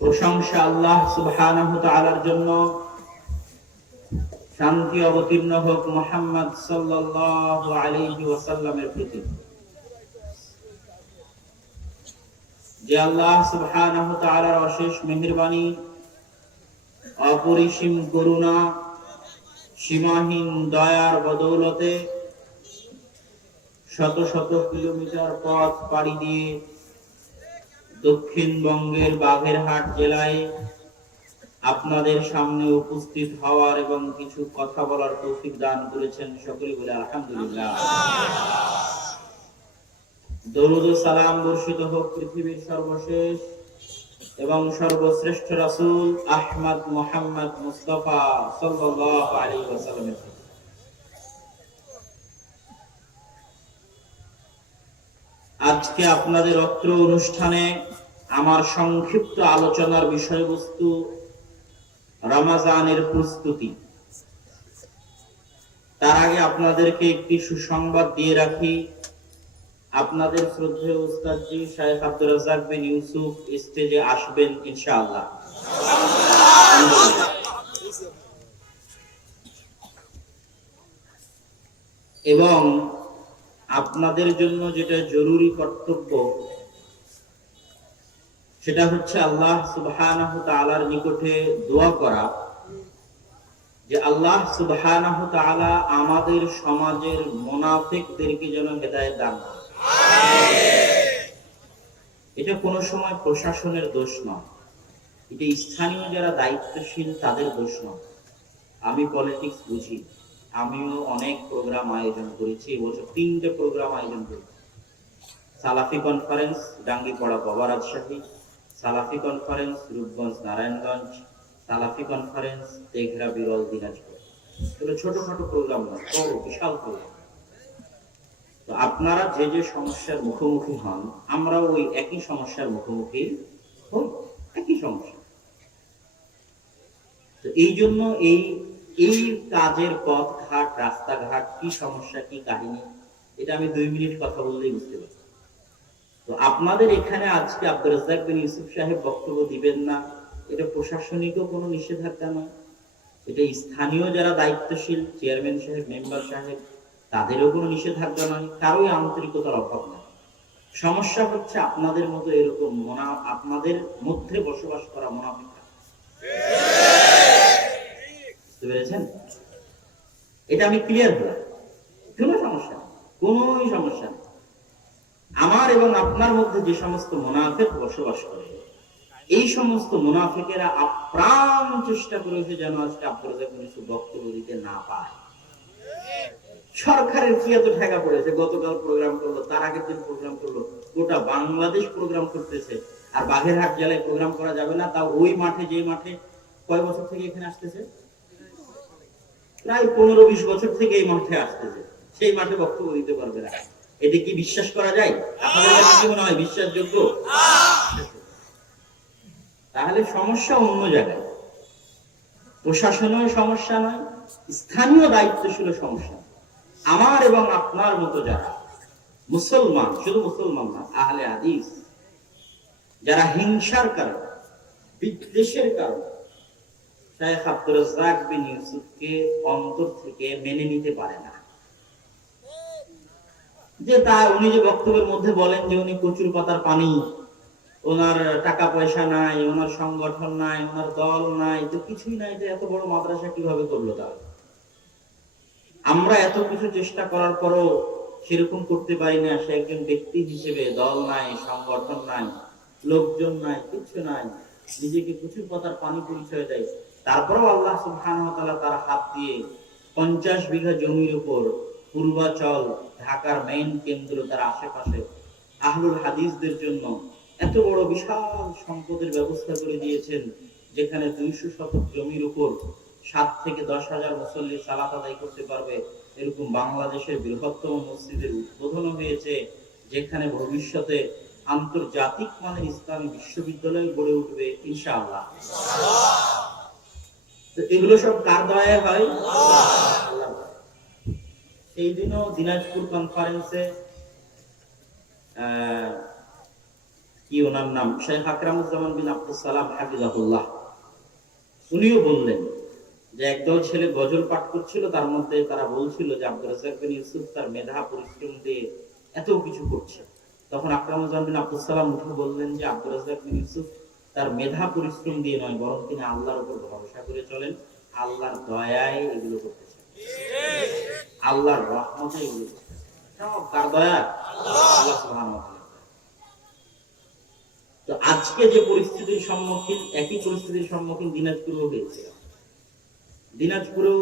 প্রশংসা আল্লাহ সুবহানাহু ওয়া তাআলার জন্য, শান্তি অবতীর্ণ হোক মুহাম্মদ সাল্লাল্লাহু আলাইহি ওয়াসাল্লামের প্রতি। যে আল্লাহ সুবহানাহু ওয়া তাআলার অশেষ মেহেরবানি, অপরিসীম করুণা, সীমাহীন দয়ার বদৌলতে শত শত কিলোমিটার পথ পাড়ি দিয়ে দক্ষিণবঙ্গের বাগেরহাট জেলায় আপনাদের সামনে উপস্থিত হওয়ার এবং কিছু কথা বলার তৌফিক দান করেছেন। সকলে বলে আলহামদুলিল্লাহ। দরুদ ও সালাম বর্ষিত হোক পৃথিবীর সর্বশেষ এবং সর্বশ্রেষ্ঠ রাসূল আহমদ মুহাম্মদ মুস্তাফা সাল্লাল্লাহু আলাইহি ওয়াসাল্লামের। আজকে আপনাদের অত্র অনুষ্ঠানে আমার সংক্ষিপ্ত আলোচনার বিষয়বস্তু রমজানের প্রস্তুতি। তার আগে আপনাদেরকে একটি সুসংবাদ দিয়ে রাখি, আপনাদের শ্রদ্ধেয় উস্তাদ জি শাইখ আব্দুর রাজ্জাক বিন ইউসুফ স্টেজে আসবেন ইনশাআল্লাহ। এবং আপনাদের জন্য যেটা জরুরি কর্তব্য সেটা হচ্ছে আল্লাহ সুবহানাহু ওয়া তাআলার নিকটে দোয়া করা যে আল্লাহ সুবহানাহু ওয়া তাআলা আমাদের সমাজের মুনাফিকদেরকে যেন হেদায়েত দান করেন। এটা কোনো সময় প্রশাসনের দোষ নয়, এটা স্থানীয় যারা দায়িত্বশীল তাদের দোষ নয়। আমি পলিটিক্স বুঝি, আমিও অনেক প্রোগ্রাম আয়োজন করেছি। এবছর 3টে প্রোগ্রাম আয়োজন করেছি। সালাফি কনফারেন্স ডাঙ্গিপাড়া বাবা রাজশাহী, সালাফি কনফারেন্স রূপগঞ্জ নারায়ণগঞ্জ, সালাফি কনফারেন্স তেঘরা বিরল দিনাজপুর। এগুলো ছোটখাটো প্রোগ্রাম না, বড় বিশাল প্রোগ্রাম। তো আপনারা যে যে সমস্যার মুখোমুখি হন, আমরাও ওই একই সমস্যার মুখোমুখি হই, একই সমস্যা। তো এই জন্য এই কাজের পথ ঘাট, রাস্তাঘাট, কি সমস্যা, কি কাহিনী, এটা আমি 2 মিনিট কথা বললেই বুঝতে পারি। তো আপনাদের এখানে আজকে আব্দুর রাজ্জাক বিন ইউসুফ সাহেব বক্তব্য দিবেন না, এটা প্রশাসনিকও কোনো নিষেধাজ্ঞা নয়, এটা স্থানীয় যারা দায়িত্বশীল চেয়ারম্যান সাহেব, মেম্বার সাহেব, তাদেরও কোনো নিষেধাজ্ঞা নয়, কারোই আন্তরিকতার অভাব নাই। সমস্যা হচ্ছে আপনাদের মতো এরকম আপনাদের মধ্যে বসবাস করা মুনাফিকরা। বুঝতে পেরেছেন? এটা আমি ক্লিয়ার হলাম। কোনো সমস্যা, কোনোই সমস্যা নেই। আমার এবং আপনার মধ্যে যে সমস্ত মুনাফিক বসবাস করে, এই সমস্ত মুনাফিকেরা আপ্রাণ চেষ্টা করেছে যেন আজকে আব্দুর রাজ্জাক বিন ইউসুফ বক্তব্য দিতে না পায়। সরকারের কি এত ঠেকা পড়েছে, গতকাল প্রোগ্রাম করলো, তার আগের দিন প্রোগ্রাম করলো, গোটা বাংলাদেশ প্রোগ্রাম করতেছে, আর বাগেরহাট জেলায় প্রোগ্রাম করা যাবে না? তাও ওই মাঠে, যে মাঠে কয় বছর থেকে এখানে আসতেছে, প্রায় 15-20 বছর থেকে এই মাঠে আসতেছে, সেই মাঠে বক্তব্য দিতে পারবে না। এটা কি বিশ্বাস করা যায়? আপনাদের কাছে কি মনে হয় বিশ্বাসযোগ্য? তাহলে সমস্যা অন্য জায়গায়, প্রশাসনের সমস্যা নয়, স্থানীয় দায়িত্বশীল সমস্যা। আমার এবং আপনার মতো যারা মুসলমান, শুধু মুসলমান না, আহলে হাদিস, যারা হিংসার কারণে, বিদ্বেষের কারণে শাইখ আব্দুর রাজ্জাক বিন ইউসুফকে অন্তর থেকে মেনে নিতে পারে না। যে উনি যে বক্তব্যের মধ্যে বলেন যে উনি কচুর পাতার পানি, ওনার টাকা পয়সা নাই, ওনার সংগঠন নাই, ওনার দল নাই, তো কিছুই নাই, যে এত বড় মাদ্রাসা কিভাবে করলো? তাহলে আমরা এত কিছু চেষ্টা করার পরও সেরকম করতে পারি না। সে একজন ব্যক্তি হিসেবে দল নাই, সংগঠন নাই, লোকজন নাই, কিছু নাই, নিজেকে কচুর পাতার পানি পরিচয় দেয়। তারপরেও আল্লাহ সুবহানাহু ওয়া তাআলা তার হাত দিয়ে 50 বিঘা জমির উপর পূর্বাচল, ঢাকার মেইন কেন্দ্র, তার আশেপাশে আহলুল হাদিসদের জন্য এত বড় বিশাল সম্পদের ব্যবস্থা করে দিয়েছেন, যেখানে 200 শতক জমির উপর 7 থেকে 10 হাজার মুসল্লি সালাত আদায় করতে পারবে। এরকম বাংলাদেশের বৃহত্তম মসজিদের উদ্বোধন হয়েছে, যেখানে ভবিষ্যতে আন্তর্জাতিক মানের ইসলামী বিশ্ববিদ্যালয় গড়ে উঠবে ইনশাআল্লাহ। তো এগুলো সব কার দয়ায় হয়? আল্লাহ। সেই দিনও দিনাজপুর কনফারেন্সে কি ওনার নাম, শেখ আকরামুজ্জামান বিন আব্দুস সালাম হাফিজাহুল্লাহ, উনিও বললেন যে একদল ছেলে গজল পাঠ করছিল, তার মধ্যে তারা বলছিল যে আব্দুর রাজ্জাক বিন ইউসুফ তার মেধা পরিশ্রম দিয়ে এত কিছু করছে। তখন আকরামুজ্জামান বিন আব্দুস সালাম উঠে বললেন যে আব্দুর রাজ্জাক বিন ইউসুফ তার মেধা পরিশ্রম দিয়ে নয়, বরং তিনি আল্লাহর উপর ভরসা করে চলেন, আল্লাহর দয়ায় এগুলো করতেছেন, আল্লাহর রহমতে এগুলো করতেছেন। সব কার দয়া? আল্লাহ সুবহানাহু ওয়া তাআলা। তো আজকে যে পরিস্থিতির সম্মুখীন, একই পরিস্থিতির সম্মুখীন দিনাজপুরেও হয়েছে। দিনাজপুরেও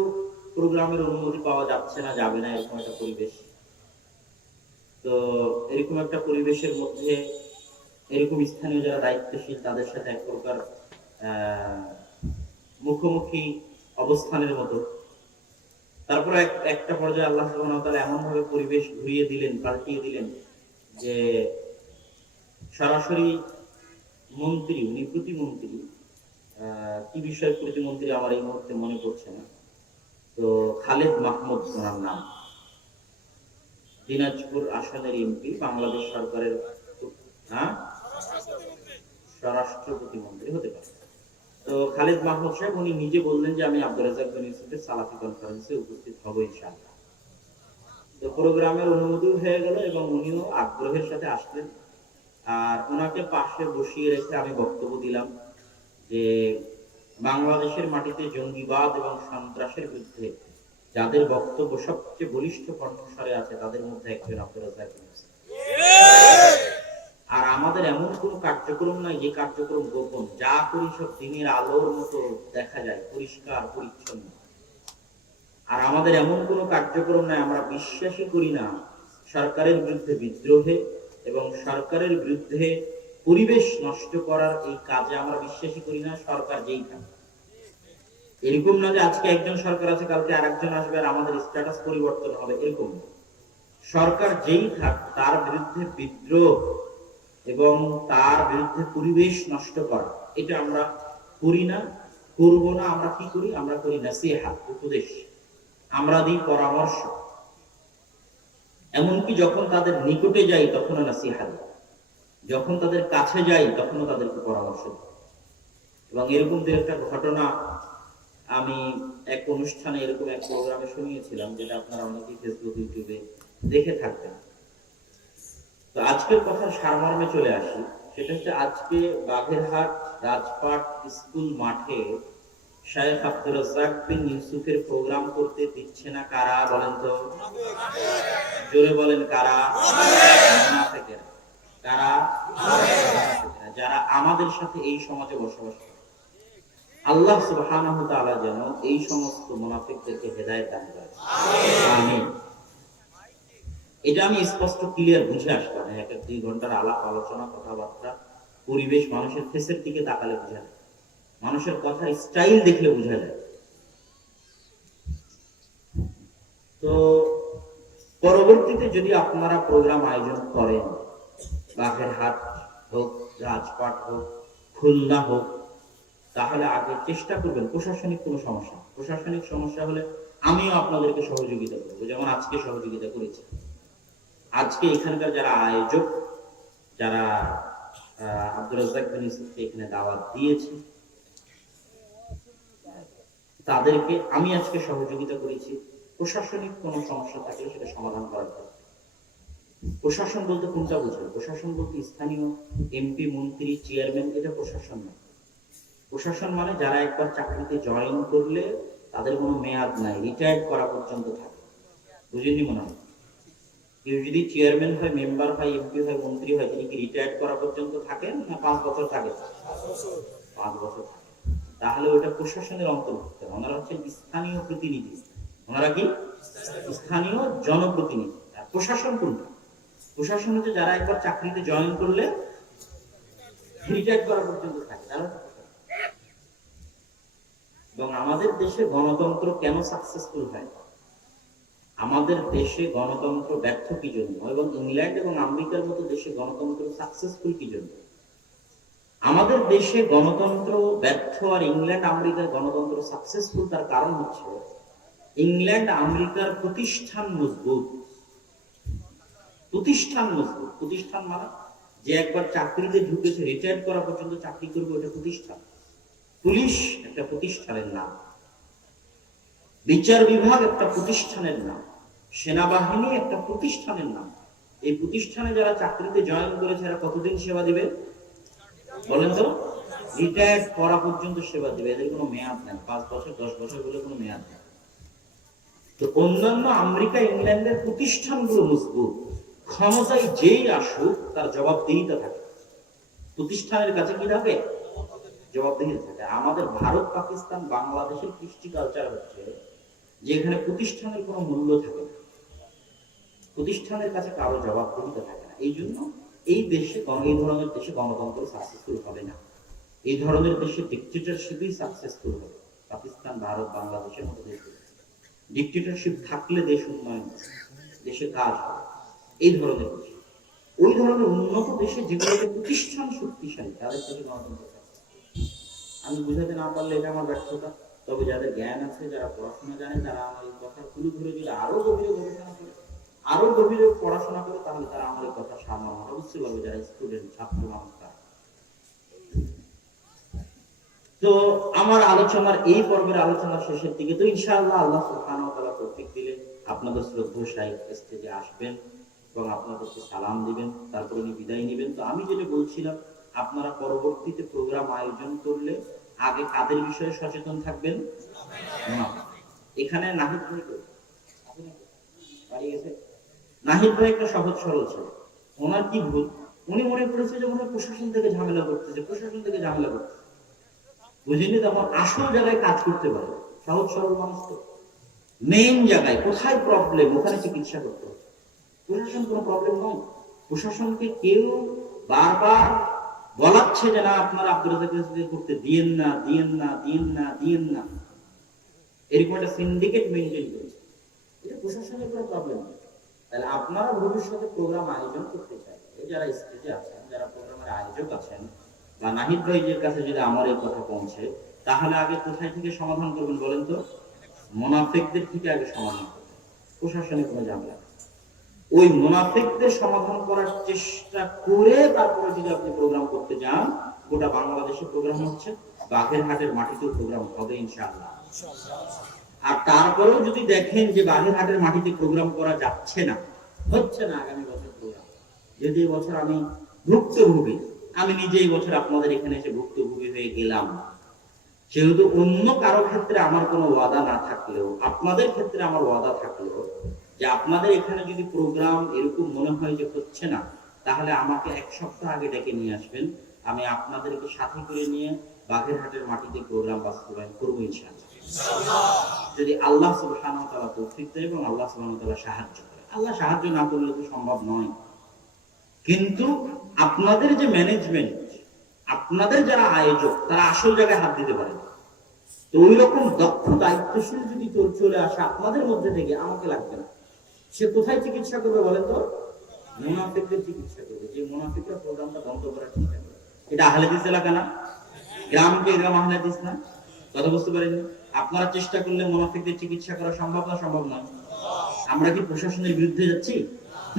প্রোগ্রামের অনুমতি পাওয়া যাচ্ছে না, যাবে না, এরকম একটা পরিবেশ। তো এরকম একটা পরিবেশের মধ্যে এরকম স্থানীয় যারা দায়িত্বশীল তাদের সাথে এক প্রকার মুখোমুখি অবস্থানের মতো। তারপরে একটা পর্যায়ে আল্লাহ সুবহানাহু ওয়া তাআলা এমন ভাবে পরিবেশ ঘুরিয়ে দিলেন, পাল্টিয়ে দিলেন যে সরাসরি মন্ত্রী, উনি প্রতিমন্ত্রী, কি বিষয় প্রতিমন্ত্রী আমার এই মুহূর্তে মনে পড়ছে না, তো খালেদ মাহমুদ ওনার নাম, দিনাজপুর আসনের এমপি, বাংলাদেশ সরকারের স্বরাষ্ট্র প্রতিমন্ত্রী হতে পারে। তো খালেদ মাহমুদ সাহেব উনি নিজে বললেন যে আমি আব্দুর রাজ্জাক বিন ইউসুফের সালাফি কনফারেন্সে উপস্থিত হব ইনশাআল্লাহ। তো প্রোগ্রামের অনুমতি হয়ে গেল এবং উনিও আগ্রহের সাথে আসলেন। আর ওনাকে পাশে বসিয়ে রেখে আমি বক্তব্য দিলাম যে বাংলাদেশের মাটিতে জঙ্গিবাদ এবং সন্ত্রাসের বিরুদ্ধে যাদের বক্তব্য সবচেয়ে বলিষ্ঠ কণ্ঠস্বরে আছে তাদের মধ্যে একজন আব্দুর রাজ্জাক বিন ইউসুফ। আর আমাদের এমন কোন কার্যক্রম নাই যে কার্যক্রম গোপন, যা করি সব দিনের আলোর মতো দেখা যায়, পরিষ্কার পরিচ্ছন্ন। আর আমাদের এমন কোন কার্যক্রম নাই, আমরা বিশ্বাসই করি না সরকারের বিরুদ্ধে বিদ্রোহে এবং সরকারের বিরুদ্ধে পরিবেশ নষ্ট করার এই কাজে আমরা বিশ্বাসই করি না, সরকার যেই থাকে। এরকম না যে আজকে একজন সরকার আছে কালকে আরেকজন আসবে আর আমাদের স্ট্যাটাস পরিবর্তন হবে, এরকম। সরকার যেই থাক তার বিরুদ্ধে বিদ্রোহ এবং তার বিরুদ্ধে পরিবেশ নষ্ট করা, এটা আমরা করি না, করব না। আমরা কি করি? আমরা করি নাসিহাত, উপদেশ, আমরা দিই পরামর্শ। এমনকি যখন তাদের নিকটে যাই তখনও নাসিহাত, যখন তাদের কাছে যাই তখনও তাদেরকে পরামর্শ দিই। এবং এরকম দু একটা ঘটনা আমি এক অনুষ্ঠানে, এরকম এক প্রোগ্রামে শুনিয়েছিলাম, যেটা আপনারা অনেকেই ফেসবুক ইউটিউবে দেখে থাকবেন। তো আজকের কথার সারমর্মে চলে আসি, সেটা হচ্ছে আজকে বাগেরহাট রাজপাট স্কুল মাঠে শায়েখ আব্দুর রাজ্জাক বিন ইউসুফের প্রোগ্রাম করতে দিচ্ছে না কারা? বলেন তো, জোরে বলেন কারা? মুনাফিকেরা। কারা? যারা আমাদের সাথে এই সমাজে বসবাস করে। আল্লাহ সুবহানাহু ওয়া তাআলা যেন এই সমস্ত মুনাফিকদেরকে হেদায়েত দান করেন, আমিন। এটা আমি স্পষ্ট ক্লিয়ার বুঝে আসলাম, এক এক 2 ঘন্টার আলাপ আলোচনা কথাবার্তা পরিবেশ, মানুষের ফেসের দিকে তাকালে বোঝা যায়, মানুষের কথার স্টাইল দেখলে বোঝা যায়। তো পরবর্তীতে যদি আপনারা প্রোগ্রাম আয়োজন করেন, বাগেরহাট হোক, রাজপাট হোক, খুলনা হোক, তাহলে আগে চেষ্টা করবেন, প্রশাসনিক কোনো সমস্যা, প্রশাসনিক সমস্যা হলে আমিও আপনাদেরকে সহযোগিতা করবো, যেমন আজকে সহযোগিতা করেছি। আজকে এখানকার যারা আয়োজক, যারা আব্দুর রাজ্জাক বিন ইউসুফকে এখানে দাওয়াত দিয়েছে, তাদেরকে আমি আজকে সহযোগিতা করেছি। প্রশাসনিক কোনো সমস্যা থাকলে সেটা সমাধান করার জন্য। প্রশাসন বলতে কোনটা বুঝবে? প্রশাসন বলতে স্থানীয় এমপি, মন্ত্রী, চেয়ারম্যান, এটা প্রশাসন না। প্রশাসন মানে যারা একবার চাকরিতে জয়েন করলে তাদের কোনো মেয়াদ নাই, রিটায়ার্ড করা পর্যন্ত থাকে। বুঝেননি মনে হয়? কেউ যদি চেয়ারম্যান হয়, মেম্বার হয়, এমপি হয়, মন্ত্রী হয়, তিনি কি রিটায়ার্ড করা পর্যন্ত থাকেন না 5 বছর থাকে? 5 বছর থাকে। তাহলে ওটা প্রশাসনের অন্তর্ভুক্ত। ওনারা হচ্ছেন স্থানীয় প্রতিনিধি। ওনারা কি? স্থানীয় জনপ্রতিনিধি। আর প্রশাসন কোনটা? প্রশাসন হচ্ছে যারা একবার চাকরিতে জয়েন করলে রিটায়ার্ড করা পর্যন্ত থাকে, তারা। এবং আমাদের দেশে গণতন্ত্র কেন সাকসেসফুল হয়? আমাদের দেশে গণতন্ত্র ব্যর্থ কি জন্য, এবং ইংল্যান্ড এবং আমেরিকার মতো দেশে গণতন্ত্র সাকসেসফুল কি জন্য? আমাদের দেশে গণতন্ত্র ব্যর্থ আর ইংল্যান্ড আমেরিকার গণতন্ত্র সাকসেসফুল, তার কারণ হচ্ছে ইংল্যান্ড আমেরিকার প্রতিষ্ঠান মজবুত। প্রতিষ্ঠান মজবুত। প্রতিষ্ঠান মানে যে একবার চাকরিতে ঢুকেছে রিটায়ার করা পর্যন্ত চাকরি করবে, ওটা প্রতিষ্ঠান। পুলিশ একটা প্রতিষ্ঠানের নাম, বিচার বিভাগ একটা প্রতিষ্ঠানের নাম, সেনাবাহিনী একটা প্রতিষ্ঠানের নাম। এই প্রতিষ্ঠানে যারা চাকরিতে জয়েন করেছে এরা কতদিন সেবা দিবে বলেন তো? রিটায়ার করা পর্যন্ত সেবা দিবে, এদের কোনো মেয়াদ নাই, 5 বছর 10 বছর বলে কোনো মেয়াদ নেই। তো অন্যান্য আমেরিকা ইংল্যান্ডের প্রতিষ্ঠানগুলো মজবুত, ক্ষমতায় যেই আসুক তার জবাবদিহিতা থাকে, প্রতিষ্ঠানের কাছে কি থাকে? জবাবদিহিতা থাকে। আমাদের ভারত পাকিস্তান বাংলাদেশের কৃষ্টি কালচার হচ্ছে যেখানে প্রতিষ্ঠানের কোনো মূল্য থাকে না, প্রতিষ্ঠানের কাছে কারো জবাবদিহিতা থাকে না। এই জন্য এই দেশে এই ধরনের দেশে গণতন্ত্র সাকসেসফুল হবে না, এই ধরনের দেশে ডিক্টেটরশিপই সাকসেসফুল হবে। পাকিস্তান, ভারত, বাংলাদেশের মতো দেশে ডিক্টেটরশিপ থাকলে দেশ উন্নয়ন, দেশে কাজ হয়। এই ধরনের দেশ, ওই ধরনের উন্নত দেশে যেগুলোতে প্রতিষ্ঠান শক্তিশালী তাদের থেকে গণতন্ত্র সাকসেসফুল। আমি বুঝাতে না পারলে এটা আমার ব্যর্থতা। তবে যাদের জ্ঞান আছে, যারা পড়াশোনা জানে, তারা আমার এই কথা তুলে ধরে দিলে আরো গভীরে গবেষণা করে, আরো গভীরে পড়াশোনা করে, তাহলে তারা আমার এই কথা সামনে বুঝতে পারবে, যারা স্টুডেন্ট ছাত্র মানুষ। তো আমার আলোচনার এই পর্বের আলোচনা শেষের দিকে, তো ইনশাআল্লাহ আল্লাহ সুবহানাহু ওয়া তাআলা তৌফিক দিলে আপনাদের শ্রদ্ধেয় শাইখ স্টেজে আসবেন এবং আপনাদেরকে সালাম দিবেন, তারপরে উনি বিদায় নেবেন। তো আমি যেটা বলছিলাম, আপনারা পরবর্তীতে প্রোগ্রাম আয়োজন করলে আগে কাদের বিষয়ে সচেতন থাকবেন? এখানে নাহিদ ভাই বাড়ি গেছে। নাহিদ ভাই একটা সহজ সরল ছেলে, ওনার কি ভুল? উনি মনে করেছে যে মনে প্রশাসন থেকে ঝামেলা করতেছে, প্রশাসন থেকে ঝামেলা করতেছে, বুঝিনি। তখন আসল জায়গায় কাজ করতে পারে, সহজ সরল মানুষ তো মেইন জায়গায় কোথায় প্রবলেম ওখানে চিকিৎসা করতে হবে। প্রশাসন কোনো প্রবলেম নয়, প্রশাসনকে কেউ বারবার বলাচ্ছে যে না আপনারা আব্দুল রাজ্জাক করতে দিয়েন না, দিয়েন না, দিয়েন না, দিয়েন না, এরকম একটা সিন্ডিকেট মেইনটেইন করেছে, এটা প্রশাসনের কোনো প্রবলেম নেই। তাহলে আপনারা ভবিষ্যতে প্রোগ্রাম আয়োজন করতে চাই, যারা স্টেজে আছেন, যারা প্রোগ্রামের আয়োজক আছেন, বা নাহিদ ভাইয়ের কাছে যদি আমার এই কথা পৌঁছে, তাহলে আগে কোথায় থেকে সমাধান করবেন বলেন তো? মুনাফিকদের থেকে আগে সমাধান করবেন, প্রশাসনে কোনো ঝামেলা। ওই মুনাফিকদের সমাধান করার চেষ্টা করে তারপরে যদি আপনি প্রোগ্রাম করতে যান, গোটা বাংলাদেশে প্রোগ্রাম হচ্ছে, বাগেরহাটের মাটিতেও প্রোগ্রাম হবে ইনশাআল্লাহ। আর তারপরেও যদি দেখেন যে বাগেরহাটের মাটিতে প্রোগ্রাম করা যাচ্ছে না, হচ্ছে না আগামী বছর প্রোগ্রাম, যদি বছর আমি ভুক্তভোগী, আমি নিজে এই বছর আপনাদের এখানে এসে ভুক্তভোগী হয়ে গেলাম, সেহেতু অন্য কারো ক্ষেত্রে আমার কোনো ওয়াদা না থাকলেও আপনাদের ক্ষেত্রে আমার ওয়াদা থাকলেও যে আপনাদের এখানে যদি প্রোগ্রাম এরকম মনে হয় যে হচ্ছে না, তাহলে আমাকে 1 সপ্তাহ আগে ডেকে নিয়ে আসবেন, আমি আপনাদেরকে সাথে করে নিয়ে বাগেরহাটের মাটিতে প্রোগ্রাম বাস্তবায়ন করবো ইনশাআল্লাহ, যদি আল্লাহ সুবহানাহু ওয়া তাআলা তৌফিক দেন এবং আল্লাহ সুবহানাহু ওয়া তাআলা সাহায্য করেন। আল্লাহ সাহায্য না করলে তো সম্ভব নয়। কিন্তু আপনাদের যে ম্যানেজমেন্ট, আপনাদের যারা আয়োজক, তারা আসল জায়গায় হাত দিতে পারে। তো ওই রকম দক্ষ দায়িত্বশীল যদি চলে আসে আপনাদের মধ্যে থেকে, আমাকে লাগবে না। সে কোথায় চিকিৎসা করবে বলেন তো? মুনাফিকদের চিকিৎসা করবে, যে মুনাফিকরা প্রোগ্রামটা ধ্বংস করার চেষ্টা করে। এটা আহলে হাদিস এলাকা না? গ্রামকে গ্রাম আহলে হাদিস না? কথা বুঝতে পারেননি? আপনারা চেষ্টা করলে মুনাফিকদের চিকিৎসা করা সম্ভব না? সম্ভব নয়। আমরা কি প্রশাসনের বিরুদ্ধে যাচ্ছি?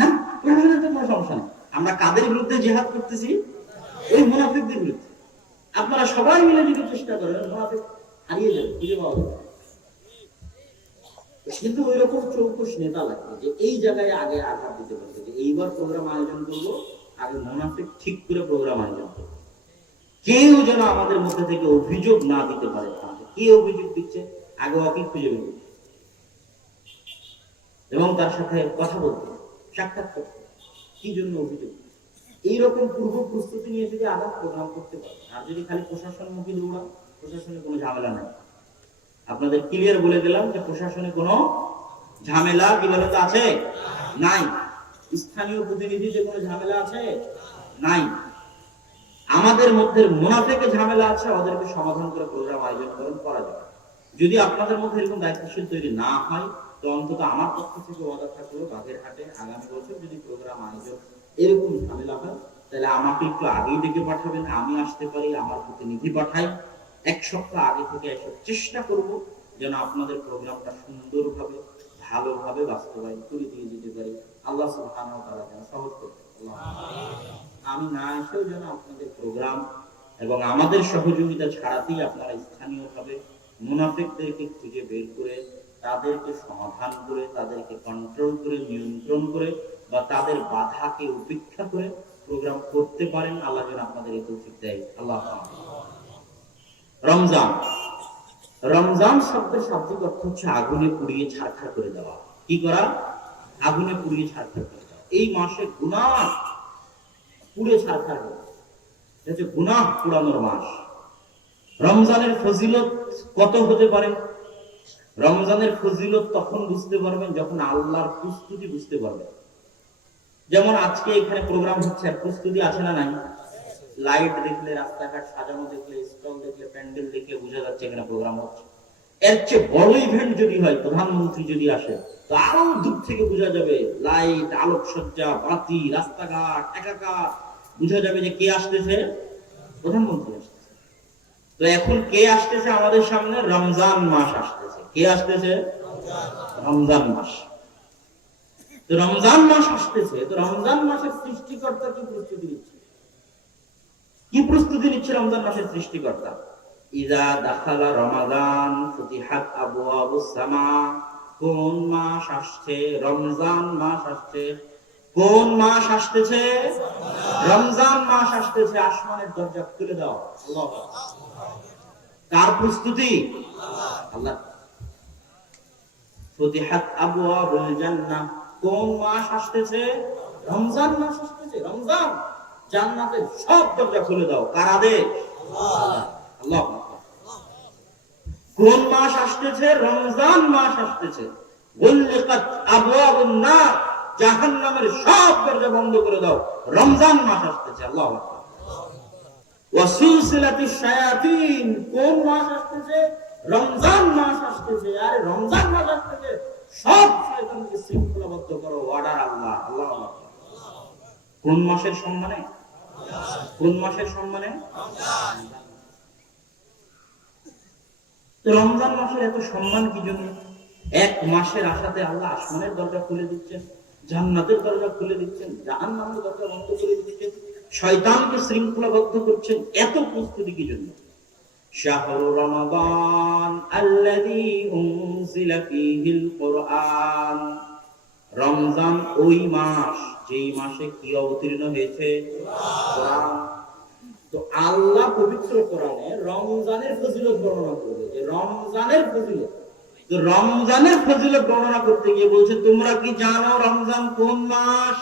না, প্রশাসনের তো কোনো সমস্যা নেই। আমরা কাদের বিরুদ্ধে জিহাদ করতেছি? ওই মুনাফিকদের বিরুদ্ধে। আপনারা সবাই মিলে যদি চেষ্টা করেন, মুনাফিক হারিয়ে যাবে, খুঁজে পাওয়া যাবে। কিন্তু ওই রকম চৌকস নেতা লাগবে যে এই জায়গায় আগে আঘাত দিতে পারবে, যে এইবার প্রোগ্রাম আয়োজন করবো, আগে মুনাফিক ঠিক করে প্রোগ্রাম আয়োজন করবো। কেউ যেন আমাদের মধ্যে থেকে অভিযোগ না দিতে পারে, কে অভিযোগ দিচ্ছে আগে ওকে খুঁজে বের করতে এবং তার সাথে কথা বলতে, সাক্ষাৎ করতে, কি জন্য অভিযোগ। এইরকম পূর্ব প্রস্তুতি নিয়ে যদি আঘাত প্রোগ্রাম করতে পারে, আর যদি খালি প্রশাসনমুখী দৌড়ান, প্রশাসনে কোনো ঝামেলা নাই। আপনাদের ক্লিয়ার বলে দিলাম যে প্রশাসনে কোনো ঝামেলা বিভাগত আছে নাই, স্থানীয় প্রতিনিধিদের কোনো ঝামেলা আছে নাই। আমাদের মধ্যে মুনাফিকের ঝামেলা আছে, ওদেরকে সমাধান করে প্রোগ্রাম আয়োজন করা যাবে। যদি আপনাদের মধ্যে এরকম দায়িত্বশীল তৈরি না হয়, তো অন্তত আমার পক্ষ থেকে ওয়াদা থাকলো, বাগেরহাটে আগামী বছর যদি প্রোগ্রাম আয়োজন এরকম ঝামেলা হয়, তাহলে আমাকে একটু আগেই ডেকে পাঠাবেন, আমি আসতে পারি, আমার প্রতিনিধি পাঠাই। 1 সপ্তাহ আগে থেকে এসব চেষ্টা করব যেন আপনাদের প্রোগ্রামটা সুন্দরভাবে, ভালোভাবে বাস্তবায়ন করে দিয়ে যেতে পারি। আল্লাহ সুবহানাহু ওয়া তাআলা যেন সহজ করতে। আমি না এসেও যেন আপনাদের প্রোগ্রাম এবং আমাদের সহযোগিতা ছাড়াতেই আপনারা স্থানীয়ভাবে মুনাফিকদেরকে খুঁজে বের করে তাদেরকে সমাধান করে তাদেরকে কন্ট্রোল করে নিয়ন্ত্রণ করে বা তাদের বাধাকে উপেক্ষা করে প্রোগ্রাম করতে পারেন। আল্লাহ যেন আপনাদের এই তৌফিক দেয়। আল্লাহ। রমজান, রমজান শব্দের শাব্দিক অর্থ হচ্ছে আগুনে পুড়িয়ে ছারখার করে দেওয়া। কি করা? আগুনে পুড়িয়ে ছারখার করে দেওয়া। এই মাসে গুনাহ পুড়ে ছারখার করে, এটা হচ্ছে গুনাহ পুড়ানোর মাস। রমজানের ফজিলত কত হতে পারে? রমজানের ফজিলত তখন বুঝতে পারবেন যখন আল্লাহর প্রস্তুতি বুঝতে পারবেন। যেমন আজকে এখানে প্রোগ্রাম হচ্ছে, প্রস্তুতি আছে না নাই? লাইট দেখলে, রাস্তাঘাট সাজানো দেখলে, স্টল দেখলে, প্যান্ডেল দেখলে বোঝা যাচ্ছে এখানে প্রোগ্রাম হচ্ছে। এর চেয়ে বড় ইভেন্ট যদি হয়, প্রধানমন্ত্রী যদি আসে, তো আরো দূর থেকে বোঝা যাবে, লাইট, আলোকসজ্জা, বাতি, রাস্তাঘাট একাকার, বোঝা যাবে যে কে আসতেছে? প্রধানমন্ত্রী আসতেছে। তো এখন কে আসতেছে আমাদের সামনে? রমজান মাস আসতেছে। কে আসতেছে? রমজান মাস। তো রমজান মাস আসতেছে, তো রমজান মাসের সৃষ্টিকর্তা কি প্রস্তুতি নিচ্ছে? কি প্রস্তুতি নিচ্ছে রমজান মাসের সৃষ্টিকর্তা? ইযা দাখালা রমাদান ফুতিহাত আবওয়াবুস সামা। কোন মাস আসছে? রমজান মাস আসছে। কোন মাস আসতেছে? রমজান মাস আসতেছে। আসমানের দরজা খুলে দাও। আল্লাহু আকবার। কার প্রস্তুতি? আল্লাহ। ফুতিহাত আবওয়াবুল জান্নাহ। কোন মাস আসতেছে? রমজান মাস আসতেছে। রমজান, জান্নাতের সব দরজা খুলে দাও। কার আদেশ? আল্লাহ। কোন মাস আসতেছে? রমজান মাস আসতেছে। গুলকাত আবওয়াবুন নার। জাহান্নামের সব দরজা বন্ধ করে দাও। রমজান মাস আসতেছে। আল্লাহু আকবার। ওয়াসুলসিলাতিশ শায়াতিন। কোন মাস আসতেছে? রমজান মাস আসতেছে। আরে রমজান মাস আসতেছে, সব শয়তানকে শৃঙ্খলাবদ্ধ করো। অর্ডার আল্লাহ। আল্লাহু আকবার। কোন মাসের সম্মানে? কোন মাসের সম্মানে? রমজান মাসের এত সম্মান কি জন্য? এক মাসের আশাতে আল্লাহ আসমানের দরজা খুলে দিচ্ছেন, জান্নাতের দরজা খুলে দিচ্ছেন, জাহান্নামের দরজা বন্ধ করে দিচ্ছেন, শয়তানকে শৃঙ্খলাবদ্ধ করছেন। এত প্রস্তুতি কি জন্য? শাহরু রমাদান আল্লাযী উনজিলা ফীহিল কুরআন। রমজান ওই মাস যেই মাসে কি অবতীর্ণ হয়েছে? কোরআন। তো আল্লাহ পবিত্র কোরআনে রমজানের ফজিলত বর্ণনা করবে, যে রমজানের ফজিলত। তো রমজানের ফজিলত বর্ণনা করতে গিয়ে বলছে, তোমরা কি জানো রমজান কোন মাস?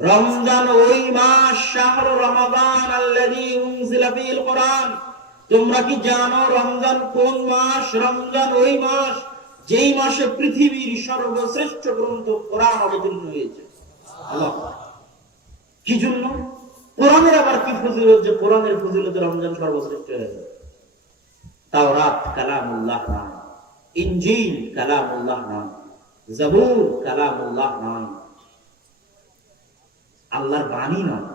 রমজান ওই মাস, শাহরু রমাদান আল্লাযী উনজিলা ফীহিল কুরআন। তোমরা কি জানো রমজান কোন মাস? রমজান ওই মাস যেই মাসে পৃথিবীর সর্বশ্রেষ্ঠ গ্রন্থ কোরআন অবতীর্ণ হয়েছে। আল্লাহ। কি জন্য? কোরআনের আবার কি ফজিলত যে কোরআনের ফজিলতে রমজান সর্বশ্রেষ্ঠ হয়েছে? তাওরাত কালামুল্লাহ নয়, ইনজিল কালামুল্লাহ নয়, জাবুর কালামুল্লাহ নয়, আল্লাহর বাণী নয়।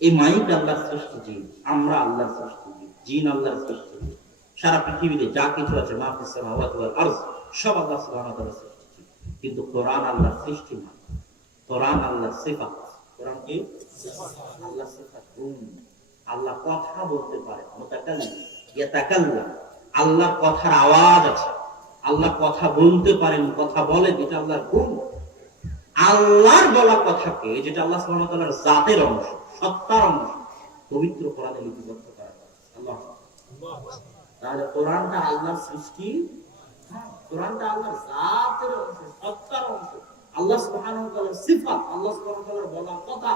এই মাইক আল্লাহর সৃষ্টি জিন, আমরা আল্লাহর সৃষ্টি জিন, জিন আল্লাহর সৃষ্টি জিন। সারা পৃথিবীতে যা কিছু আছে, মা ফিস সামাওয়াতি ওয়াল আরদ, সব আল্লাহ সুবহানাহু ওয়া তাআলার সৃষ্টি। কিন্তু কোরআন আল্লাহর সৃষ্টি না, কোরআন আল্লাহর সিফাত। কোরআন কি? আল্লাহর সিফাত, গুণ। আল্লাহ কথা বলতে পারে, মুতাকাল্লিম, ইয়াতাকাল্লাম। আল্লাহর কথার আওয়াজ আছে, আল্লাহ কথা বলতে পারেন, কথা বলেন, এটা আল্লাহর গুণ। আল্লাহর বলা কথাকে, যেটা আল্লাহ সুবহানাহু ওয়া তাআলার জাতের অংশ, সত্তার অংশ, পবিত্র কোরআনে লিপিবদ্ধ করা হয়েছে। আল্লাহ। তাহলে কোরআনটা আল্লাহর সৃষ্টি, কোরআনটা আল্লাহর জাতের অংশ, সত্তার অংশ, আল্লাহ সুবহানাহু ওয়া তাআলার সিফাত, আল্লাহ সুবহানাহু ওয়া তাআলার বলা কথা,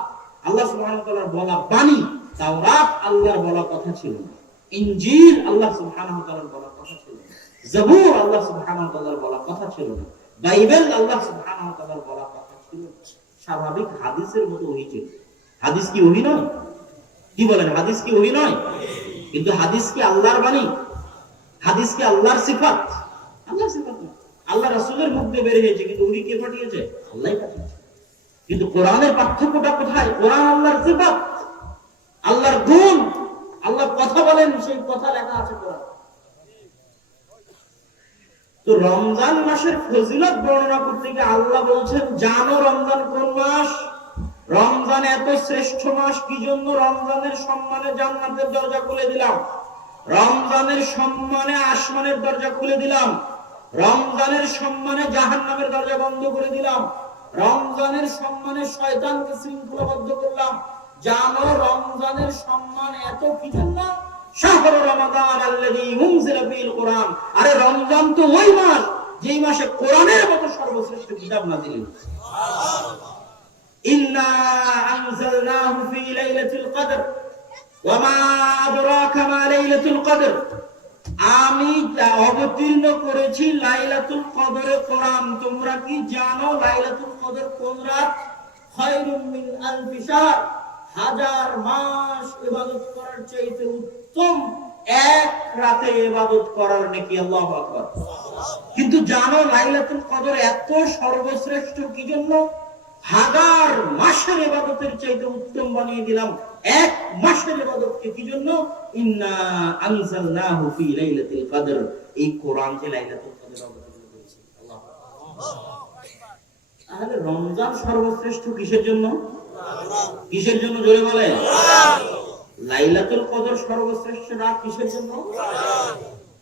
আল্লাহ সুবহানাহু ওয়া তাআলার বলা বাণী। তাওরাত আল্লাহর বলা কথা ছিল না, ইনজিল আল্লাহ সুবহানাহু ওয়া তাআলার বলা কথা ছিল না, জাবুর আল্লাহ সুবহানাহু ওয়া তাআলার বলা কথা ছিল না, বাইবেল আল্লাহ সুবহানাহু ওয়া তাআলার বলা কথা ছিল। স্বাভাবিক হাদিসের মতো ওহী ছিল। হাদিস কি ওহী নয়? কি বলেন, হাদিস কি ওহী নয়? কিন্তু হাদিস কি আল্লাহর বাণী? হাদিস কি আল্লাহর সিফাত? আল্লাহর সিফাত না। আল্লাহ রাসূলের মুখ দিয়ে বের হয়েছে, কিন্তু ওহী কে পাঠিয়েছে? আল্লাহই পাঠিয়েছে। কিন্তু কোরআনের পার্থক্যটা কোথায়? কোরআন আল্লাহর সিফাত, আল্লাহর গুণ। আল্লাহ কথা বলেন, সেই কথা লেখা আছে কোরআন। তো রমজান মাসের ফজিলত বর্ণনা করতে গিয়ে আল্লাহ বলছেন, জানো রমজান কোন মাস? রমজান এত শ্রেষ্ঠ মাস কি জন্য? রমজানের সম্মানে জান্নাতের দরজা খুলে দিলাম, রমজানের সম্মানে আসমানের দরজা খুলে দিলাম, রমজানের সম্মানে জাহান্নামের দরজা বন্ধ করে দিলাম, রমজানের সম্মানে শয়তানকে শৃঙ্খলাবদ্ধ করলাম। জানো রমজানের সম্মান এত কি জন্য? শাহরু রমাদান আল্লাযী উনজিলা ফীহিল কুরআন। আরে রমজান তো ওই মাস যেই মাসে কোরআনের মতো সর্বশ্রেষ্ঠ কিতাব নাযিল হয়েছে। ইন্না আনজালনাহু ফী লাইলাতুল কদর ওয়া মা আদরাকা মা লাইলাতুল কদর। আমি অবতীর্ণ করেছি লাইলাতুল কদরে কোরআন। তোমরা কি জানো লাইলাতুল কদর কোন রাত? খায়রুম মিন আলফি শাহর, হাজার মাস ইবাদত করার চাইতে উত্তম এক রাতে ইবাদত করার নেকি। আল্লাহু আকবার। কিন্তু জানো লাইলাতুল কদর এত সর্বশ্রেষ্ঠ কি জন্য? হাজার মাসের ইবাদতের চাইতে উত্তম বানিয়ে দিলাম এক মাসের ইবাদতকে। কি জন্য? ইন্না আনজালনাহু ফী লাইলাতুল কদর। এই কোরআন যে লাইলাতুল কদর অবতীর্ণ করেছে। আল্লাহু আকবার। তাহলে রমজান সর্বশ্রেষ্ঠ কিসের জন্য? কিসের জন্য? জোরে বলেন। লাইলাতুল কদর সর্বশ্রেষ্ঠ রাত কিসের জন্য?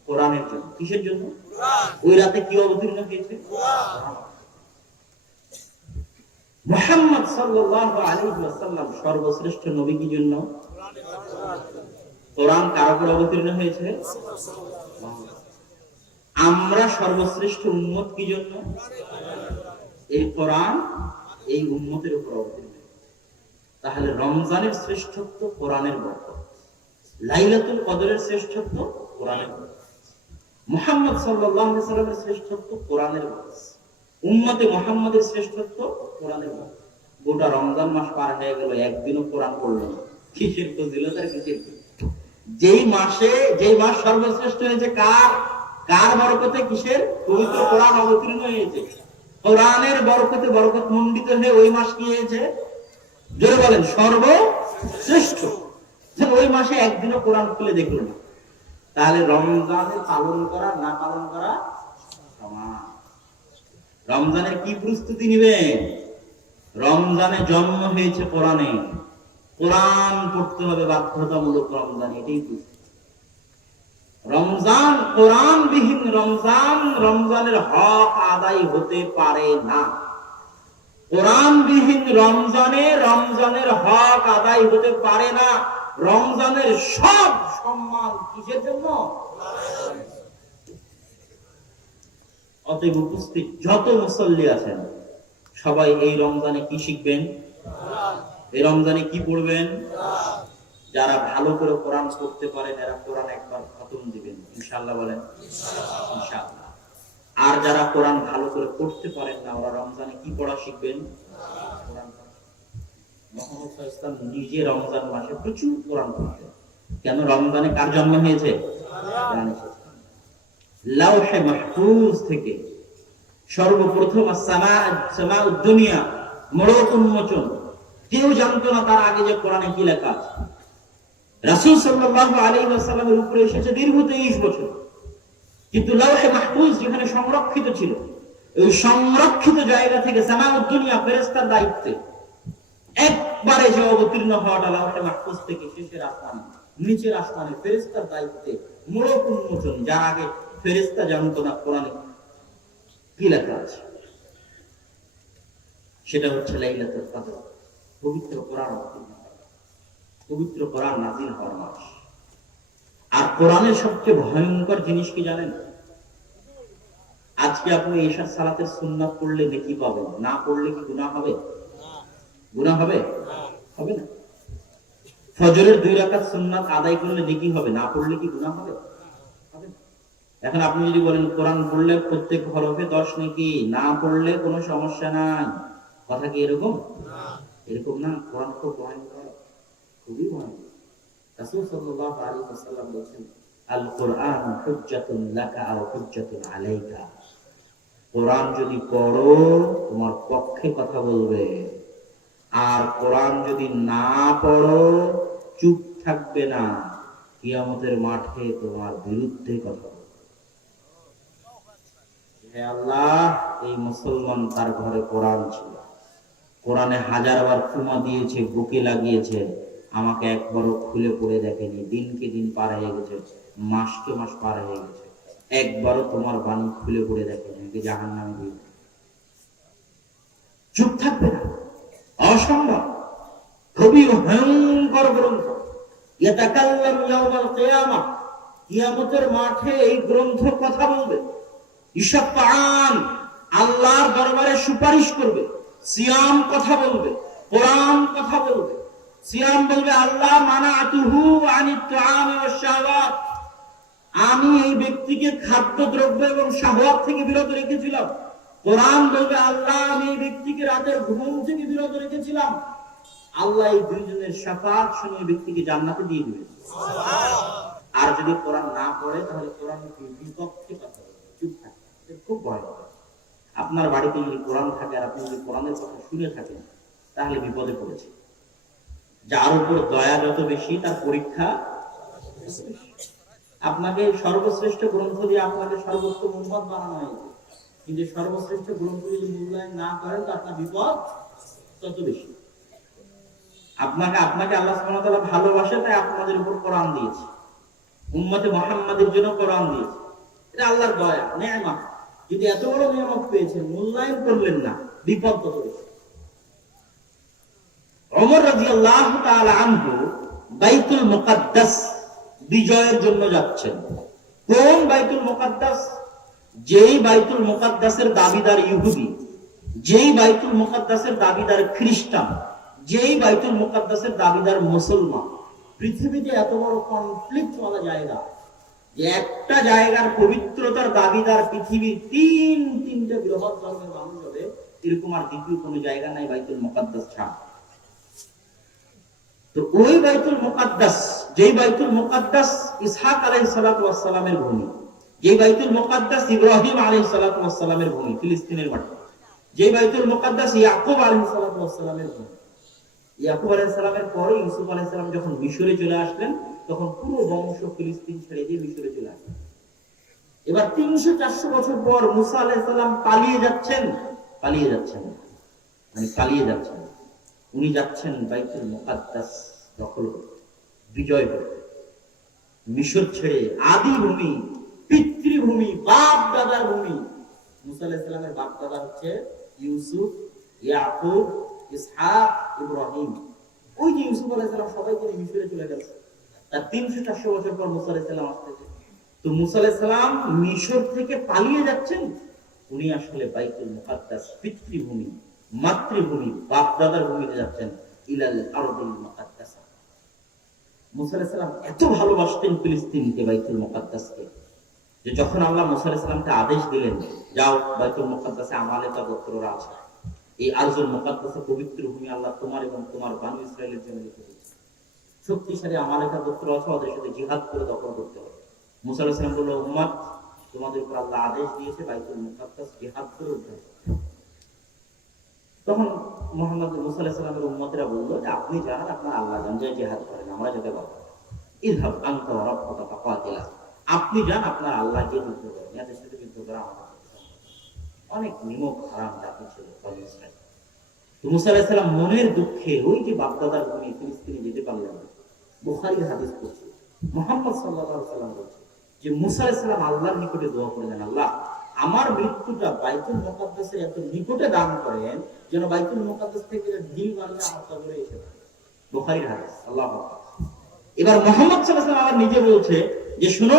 কোরআনের জন্য। কিসের জন্য? ওই রাতে কি অবতীর্ণ হয়েছে? মুহাম্মদ সাল্লাল্লাহু আলাইহি ওয়াসাল্লাম সর্বশ্রেষ্ঠ নবী কি জন্য? কোরআন কার উপর অবতীর্ণ হয়েছে? আমরা সর্বশ্রেষ্ঠ উম্মত কি জন্য? এই কোরআন এই উম্মতের উপর অবতীর্ণ। তাহলে রমজানের শ্রেষ্ঠত্ব কোরআনের বরকত, লাইলাতুল কদরের শ্রেষ্ঠত্ব কোরআনের বরকত, মুহাম্মদ সাল্লাল্লাহু আলাইহি ওয়াসাল্লামের শ্রেষ্ঠত্ব কোরআনের বরকত, উম্মতে মুহাম্মাদের শ্রেষ্ঠত্ব কোরআনের বরকত। গোটা রমজান মাস পার হয়ে গেল, একদিনও কোরআন পড়ল না। কিসের ফজিলত? কিসের? যেই মাস সর্বশ্রেষ্ঠ হয়েছে কার বরকতে? কিসের? পবিত্র কোরআন অবতীর্ণ হয়েছে। কোরআনের বরকতে বরকত মণ্ডিত হয়ে ওই মাস কি হয়েছে? জোরে বলেন, সর্বশ্রেষ্ঠ। ওই মাসে একদিনও কোরআন খুলে দেখলো না। তাহলে রমজানে পালন করা না পালন করা সমান। রমজানের কি প্রস্তুতি নিবেন? রমজানে জন্ম হয়েছে কোরআনে, কোরআন পড়তে হবে বাধ্যতামূলক। রমজান এটাই প্রস্তুতি। রমজান কোরআন বিহীন রমজানের হক আদায় হতে পারে না। কোরআন বিহীন রমজানের হক আদায় হতে পারে না। রমজানের সব সম্মান কিসের জন্য? অতএব উপস্থিত যত মুসল্লি আছেন সবাই এই রমজানে কি শিখবেন? এই রমজানে কি পড়বেন? যারা ভালো করে কোরআন পড়তে পারেন এরা কোরআন একবার খতম দিবেন ইনশাআল্লাহ। বলেন ইনশাআল্লাহ। আর যারা কোরআন ভালো করে পড়তে পারেন না ওরা রমজানে কি পড়া শিখবেন? কোরআন। মুহাম্মদ সাল্লাল্লাহু আলাইহি ওয়াসাল্লাম নিজে রমজান মাসে প্রচুর কোরআন পড়তেন। কেন? রমজানে কার জন্ম হয়েছে? কোরআন এসেছে। লাওহে মাহফুজ থেকে সর্বপ্রথম সামাউদ দুনিয়া মোড়ক উন্মোচন। কেউ জানতো না তার আগে যে কোরআনে কি লেখা আছে। রাসূল সাল্লাল্লাহু আলাইহি ওয়াসাল্লামের উপরে এসেছে দীর্ঘ 23 বছর। কিন্তু লাওহে মাহফুজ যেখানে সংরক্ষিত ছিল, ওই সংরক্ষিত জায়গা থেকে সামাউদ দুনিয়া ফেরেশতার দায়িত্বে একবারে যে অবতীর্ণ হওয়াটা লাওহে মাহফুজ থেকে শেষের আসমানে, নিচের আসমানে ফেরেশতার দায়িত্বে মোড়ক উন্মোচন। যার আগে ফেরেশতা জানতো না কোরআনে কি লেখা আছে। সেটা হচ্ছে লাইলাতুল কদর, পবিত্র কোরআন অবতীর্ণ, পবিত্র কোরআন নাযিল হওয়ার মাস। আর কোরআনের সবচেয়ে ভয়ঙ্কর জিনিস কি জানেন? আজকে আপনি ইশার সালাতের সুন্নাত পড়লে নেকি পাবেন, না পড়লে কি গুনাহ হবে? গুনাহ হবে? হবে না। ফজরের 2 রাকাত সুন্নাত আদায় করলে নেকি হবে, না পড়লে কি গুনাহ হবে? হবে না। এখন আপনি যদি বলেন কোরআন পড়লে প্রত্যেক হরফে 10 নেকি, না পড়লে কোনো সমস্যা নাই, কথা কি এরকম? এরকম না। কোরআন খুব ভয়ঙ্কর, খুবই ভয়ঙ্কর। রাসূল সাল্লাল্লাহু আলাইহি ওয়াসাল্লাম বলেছেন, আল কোরআন হুজ্জাতুন লাকা আও হুজ্জাতুন আলাইকা। কোরআন যদি পড়ো তোমার পক্ষে কথা বলবে, আর কোরআন যদি না পড়ো চুপ থাকবে না, কিয়ামতের মাঠে তোমার বিরুদ্ধে কথা বলবে। হে আল্লাহ, এই মুসলমান তার ঘরে কোরআন ছিল, কোরআনে হাজারবার চুমা দিয়েছে, বুকে লাগিয়েছে, আমাকে একবারও খুলে পড়ে দেখেনি। দিনকে দিন পার হয়ে গেছে, মাসকে মাস পার হয়ে গেছে, একবারও তোমার বাণী খুলে পড়ে দেখেনি, জাহান্নামে দিয়ে। চুপ থাকবে না, অসম্ভব। খুবই ভয়ঙ্কর গ্রন্থ। ইয়াতাকাল্লাম ইয়াউমাল কিয়ামা, কিয়ামতের মাঠে এই গ্রন্থ কথা বলবে। ইশফাআন, আল্লাহর দরবারে সুপারিশ করবে। সিয়াম কথা বলবে, কোরআন কথা বলবে। সিয়াম বলবে আল্লাহ মানাতুহু আনিত তুআমি ওয়াশ শাহওয়াত, আমি এই ব্যক্তিকে খাদ্যদ্রব্য এবং শাহওয়াত থেকে বিরত রেখেছিলাম। কোরআন বলবে আল্লাহ আমি এই ব্যক্তিকে রাতের ঘুম থেকে বিরত রেখেছিলাম। আল্লাহ এই দুইজনের শাফাআত শুনে ব্যক্তিকে জান্নাতে দিয়ে দিবেন। আর যদি কোরআন না পড়ে তাহলে কোরআনের বিপক্ষে কথা বলবে, চুপ থাকে। খুব ভয় করে। আপনার বাড়িতে যদি কোরআন থাকে আর আপনি যদি কোরআনের কথা শুনে থাকেন তাহলে বিপদে পড়েছে। যার উপর দয়া যত বেশি তার পরীক্ষা। আপনাকে সর্বশ্রেষ্ঠ গ্রন্থ দিয়ে আপনাকে সর্বোত্তম উম্মত বানানো হয়েছে, কিন্তু সর্বশ্রেষ্ঠ গ্রন্থ যদি মূল্যায়ন না করেন তো আপনার বিপদ তত বেশি। আপনাকে আল্লাহ সুবহানাহু ওয়া তাআলা ভালোবাসে, তাই আপনাদের উপর কোরআন দিয়েছে, উম্মতে মুহাম্মাদের জন্য কোরআন দিয়েছে। এটা আল্লাহর দয়া, নেয়ামত। যদি এত বড় নিয়ামত পেয়েছেন, মূল্যায়ন করলেন না, বিপদ তত বেশি। ওমর রাদিয়াল্লাহু তাআলা আনহু বাইতুল মুকাদ্দাস বিজয়ের জন্য যাচ্ছেন। কোন বাইতুল মুকাদ্দাস? যেই বাইতুল মুকাদ্দাসের দাবিদার ইহুদি, যেই বাইতুল মুকাদ্দাসের দাবিদার খ্রিস্টান, যেই বাইতুল মুকাদ্দাসের দাবিদার মুসলমান। পৃথিবীতে এত বড় কনফ্লিক্ট ওয়ালা জায়গা যে একটা জায়গার পবিত্রতার দাবিদার পৃথিবীর তিনটা বৃহৎ ধর্মের মানুষ হবে, এরকম আর দ্বিতীয় কোনো জায়গা নাই বাইতুল মুকাদ্দাস ছাড়া। তো ওই বাইতুল মুকাদ্দাস, যেই বাইতুল মুকাদ্দাস ইসহাক আলাইহিস সালাতু ওয়াস সালামের ভূমি, যেই বাইতুল মুকাদ্দাস ইব্রাহিম আলাইহিস সালাতু ওয়াস সালামের ভূমি, ফিলিস্তিনের মাটি, যেই বাইতুল মুকাদ্দাস ইয়াকুব আলাইহিস সালাতু ওয়াস সালামের ভূমি। ইয়াকুব আলাইহিস সালামের পরে ইউসুফ আলাইহিস সালাম যখন মিশরে চলে আসলেন, তখন পুরো বংশ ফিলিস্তিন ছেড়ে দিয়ে মিশরে চলে আসলেন। এবার 300-400 বছর পর মুসা আলাইহিস সালাম পালিয়ে যাচ্ছেন। উনি যাচ্ছেন বাইতুল মুকাদ্দাস দখল করতে, বিজয় করতে। মিশর ছেড়ে, আদি ভূমি, পিতৃভূমি, বাপ দাদার ভূমি। মুসা আলাইহিস সালামের বাপ দাদা হচ্ছে ইউসুফ, ইয়াকুব, ইসহাক, ইব্রাহিম। ওই যে ইউসুফ আলাইহিস সালাম সবাইকে নিয়ে মিশরে চলে গেছে। তার 300-400 বছর পর মুসা আলাইহিস সালাম আসতেছে। তো মুসা আলাইহিস সালাম মিশর থেকে পালিয়ে যাচ্ছেন। উনি আসলে বাইতুল মুকাদ্দাস, পিতৃভূমি, মাতৃভূমি, বাপ দাদার ভূমিতে যাচ্ছেন। ইলাল আরদিল মুকাদ্দাসা। মুসা আলাইহিস সালাম এত ভালোবাসতেন ফিলিস্তিনকে, বাইতুল মুকাদ্দাসকে, যে যখন আল্লাহ মুসা আলাইহিস সালামকে আদেশ দিলেন, যাও বাইতুল মুকাদ্দাসে আমালেকা গোত্ররা আছে, এই আরজুল মুকাদ্দাসে পবিত্র ভূমি আল্লাহ তোমার এবং তোমার বনি ইসরাইলের জন্য রেখে দিয়েছে। শক্তিশালী আমালেকা গোত্র আছে, ওদের সাথে জিহাদ করে দখল করতে হবে। মুসা আলাইহিস সালাম বলল, উম্মত, তোমাদের উপর আল্লাহ আদেশ দিয়েছে বাইতুল মুকাদ্দাস জিহাদ করে উদ্ধার করতে। তখন মুহাম্মদ মুসা আলাইহিস সালামের উম্মতেরা বলল যে আপনি যান, আপনার আল্লাহ যান, যে জিহাদ করেন, আমরা যেতে পারবো না। ইযহাব আনতা ওয়া রাব্বুকা ফাকাতিলা, আপনি যান, আপনার আল্লাহ গিয়ে যুদ্ধ করেন, এদের সাথে যুদ্ধ করা আমাদের অনেক নিমক হারাম জাতি ছিল বনি ইসরাইল। তো মুসা আলাইহিস সালাম মনের দুঃখে ওই যে বাপদাদার ভূমি ফিলিস্তিনে যেতে পারলেন না। বুখারীর হাদিস পড়ছি, মুহাম্মদ সাল্লাল্লাহু আলাইহি ওয়াসাল্লাম বলেছেন যে মুসা আলাইহিস সালাম আল্লাহর নিকটে দোয়া করেন, আল্লাহ আমার মৃত্যুটা বাইতুল মুকাদ্দাসের এত নিকটে দান করেন যেন বাইতুল মুকাদ্দাস থেকে ঢিল মারলে আমার কবরে এসে পড়ে। বুখারীর হাদিস। আল্লাহু আকবার। এবার মুহাম্মদ সাল্লাল্লাহু আলাইহি ওয়াসাল্লাম নিজে বলছে যে শুনো,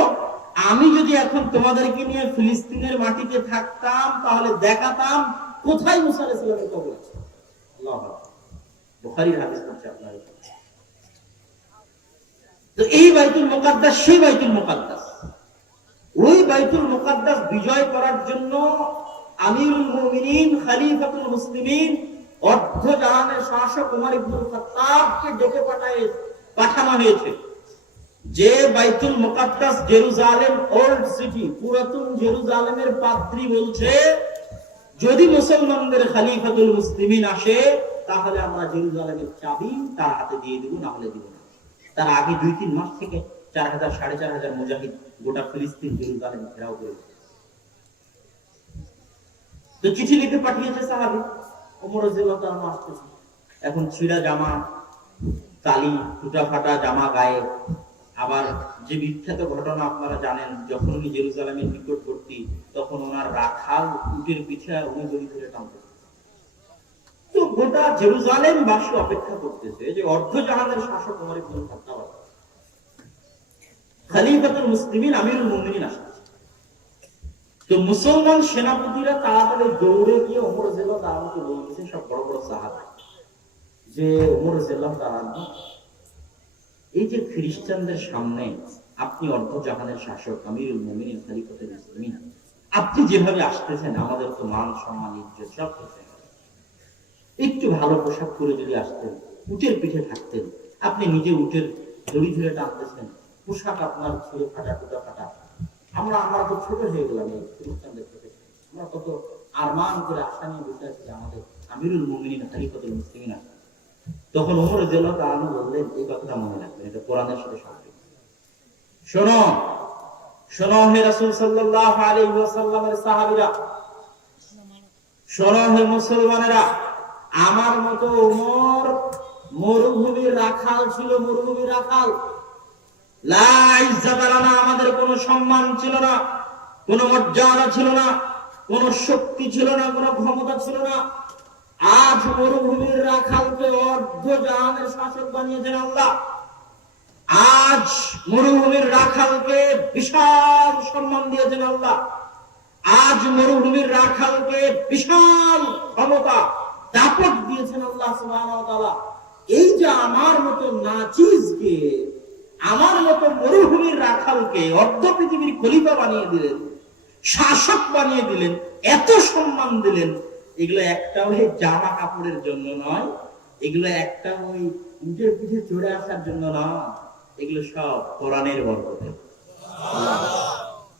আমি যদি এখন তোমাদেরকে নিয়ে ফিলিস্তিনের মাটিতে থাকতাম তাহলে দেখাতাম কোথায় মুসা আলাইহিস সালামের কবর আছে। আল্লাহু আকবার। বুখারীর হাদিস পড়ছে আপনারা। তো এই বাইতুল মুকাদ্দাস সেই বাইতুল মুকাদ্দাস। ওই বাইতুল মুকাদ্দাস বিজয় করার জন্য আমিরুল মুমিনিন, খলিফাতুল মুসলিমিন, অর্ধজাহানের শাসক ওমর ইবনুল খাত্তাবকে ডেকে পাঠানো হয়েছে। যে বাইতুল মুকাদ্দাস জেরুজালেম ওল্ড সিটি, পুরাতন জেরুজালেমের পাদ্রী বলছে যদি মুসলমানদের খলিফাতুল মুসলিমিন আসে তাহলে আমরা জেরুজালেমের চাবি তার হাতে দিয়ে দেব, না হলে দিব না। তার আগে 2-3 মাস থেকে 4000-4500 মুজাহিদ গোটা ফিলিস্তিন জেরুজালেম ঘেরাও করে। তো চিঠি লিখে পাঠিয়েছে সাহাবী, ওমর রাদিয়াল্লাহু তাআলা আসতেছে, এখন ছিঁড়া জামা, কালি টুটা ফাটা জামা গায়ে। আবার যে বিখ্যাত ঘটনা আপনারা জানেন, যখন উনি জেরুজালেমের নিকটবর্তী, তখন ওনার রাখাল উটের পিঠে আর উনি দড়ি ধরে টানতেছে। তো গোটা জেরুজালেম বাসী অপেক্ষা করতেছে যে অর্ধজাহানের শাসক ওমর ইবনুল খাত্তাব খলিফাতুল মুসলিমিন আমিরুল মুমিনিন আসছে। তো মুসলমান সেনাপতিরা তাড়াতাড়ি দৌড়ে গিয়ে ওমর রাদিয়াল্লাহু তাআলাকে বলতেছে, সব বড় বড় সাহাবা, যে ওমর রাদিয়াল্লাহু তাআলা, এই যে খ্রিস্টানদের সামনে আপনি অর্ধজাহানের শাসক আমিরুল মুমিনিন খলিফাতুল মুসলিমিন, আপনি যেভাবে আসতেছেন আমাদের তো মান সম্মান ইজ্জত সব কিছু, একটু ভালো পোশাক পরে যদি আসতেন, উটের পিঠে থাকতেন, আপনি নিজে উটের দড়ি ধরে টানতেছেন, পোশাক আপনার ছেড়ে ফাটা টুটা ফাটা, আমরা তো ছোট হয়ে গেলাম এই খ্রিস্টানদের থেকে, আমরা কত আরমান করে আশা নিয়ে বসে আছি আমাদের আমিরুল মুমিনিন খলিফাতুল মুসলিমিন। তখন ওমর রাদিয়াল্লাহু তাআলা বললেন, এই কথাটা মনে রাখবেন, এটা কোরআনের সাথে সম্পৃক্ত। শোনো শোনো হে রাসূল সাল্লাল্লাহু আলাইহি ওয়াসাল্লামের সাহাবীরা, শোনো হে মুসলমানেরা, আমার মতো ওমর মরুভূমির রাখাল ছিল, মরুভূমির রাখাল। লা ইজ্জাত লানা, আমাদের কোনো সম্মান ছিল না, কোনো মর্যাদা ছিল না, কোনো শক্তি ছিল না, কোনো ক্ষমতা ছিল না। আজ মরুভূমির রাখালকে অর্ধজাহানের শাসক বানিয়েছেন আল্লাহ। আজ মরুভূমির রাখালকে বিশাল সম্মান দিয়েছেন আল্লাহ। আজ মরুভূমির রাখালকে বিশাল ক্ষমতা দাপট দিয়েছেন আল্লাহ সুবহানাহু ওয়া তাআলা। এই যে আমার মতো নাচিজকে, আমার মতো মরুভূমির রাখালকে অর্ধ পৃথিবীর খলিফা বানিয়ে দিলেন, শাসক বানিয়ে দিলেন, এত সম্মান দিলেন, এগুলো একটা ওই জামা কাপড়ের জন্য নয়, এগুলো একটা ওই উটের পিঠে চড়ে আসার জন্য নয়, এগুলো সব কোরআনের বরকতে।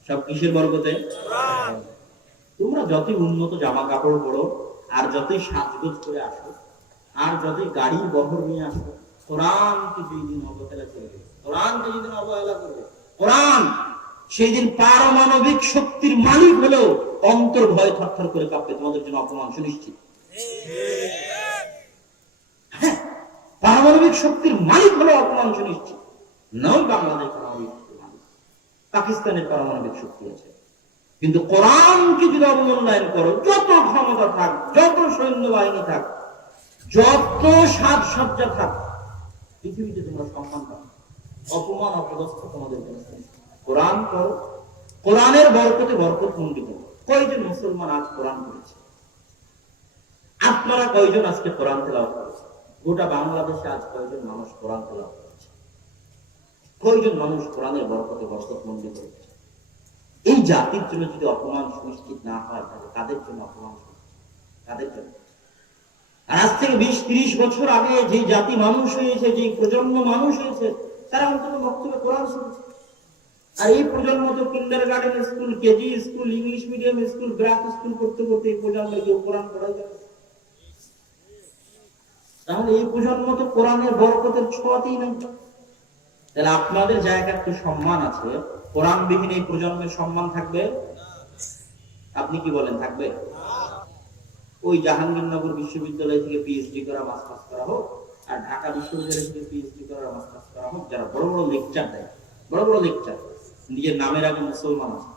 সব কিসের বরকতে? তোমরা যতই উন্নত জামা কাপড় পরো, আর যতই সাজগোজ করে আসো, আর যতই গাড়ির বহর নিয়ে আসো, কোরআনকে যেদিন অবহেলা করবে, কোরআনকে যেদিন অবহেলা করবে, কোরআন সেই দিন পারমাণবিক শক্তির মালিক হলেও অন্তর ভয় থরথর করে কাঁপবে, তোমাদের জন্য অপমান সুনিশ্চিত। পারমাণবিক শক্তির মালিক হলেও অপমান সুনিশ্চিত। নয় বাংলাদেশ পারমাণবিক শক্তির মালিক, পাকিস্তানের পারমাণবিক শক্তি আছে, কিন্তু কোরআনকে যদি অবমূল্যায়ন করো, যত ক্ষমতা থাক, যত সৈন্যবাহিনী থাক, যত সাজসজ্জা থাক, পৃথিবীতে তোমরা সম্মান পাবে, অপমান অপদস্থ তোমাদের জন্য। কোরআন পড়ো, কোরআনের বরকতে বরকত মণ্ডিত। কয়জন মুসলমান আজ কোরআন পড়েছে? আপনারা কয়জন আজকে কোরআন তেলাওয়াত করেছে? গোটা বাংলাদেশে আজ কয়জন মানুষ কোরআন তেলাওয়াত করেছে? কয়জন মানুষ কোরআনের বরকতে বরকত মণ্ডিত হয়েছে? এই জাতির জন্য যদি অপমান সুনিশ্চিত না হয়, তাহলে কাদের জন্য অপমান সুনিশ্চিত? কাদের জন্য? আজ থেকে 20-30 বছর আগে যে জাতি মানুষ হয়েছে, যে প্রজন্ম মানুষ হয়েছে, তারা অন্তত বক্তব্যে কোরআন শুনেছে। আর এই প্রজন্ম তো kindergarten school, KG school, English medium school, BRAC school করতে করতে এই প্রজন্মে কেউ কোরআন পড়াই যাবে। তাহলে এই প্রজন্ম তো কোরআনের বরকতের ছোঁয়াতেই নাই। তাহলে আপনাদের জায়গা একটু সম্মান আছে, কোরআনবিহীন এই প্রজন্মের সম্মান থাকবে? আপনি কি বলেন, থাকবে? ওই জাহাঙ্গীরনগর বিশ্ববিদ্যালয় থেকে পিএইচডি করা, মাস্টার্স করা হোক, আর ঢাকা বিশ্ববিদ্যালয় থেকে পিএইচডি করা, মাস্টার্স করা হোক, যারা বড় বড় লেকচার দেয়, বড় বড় লেকচার, নিজের নামের আগে মুসলমান আছে,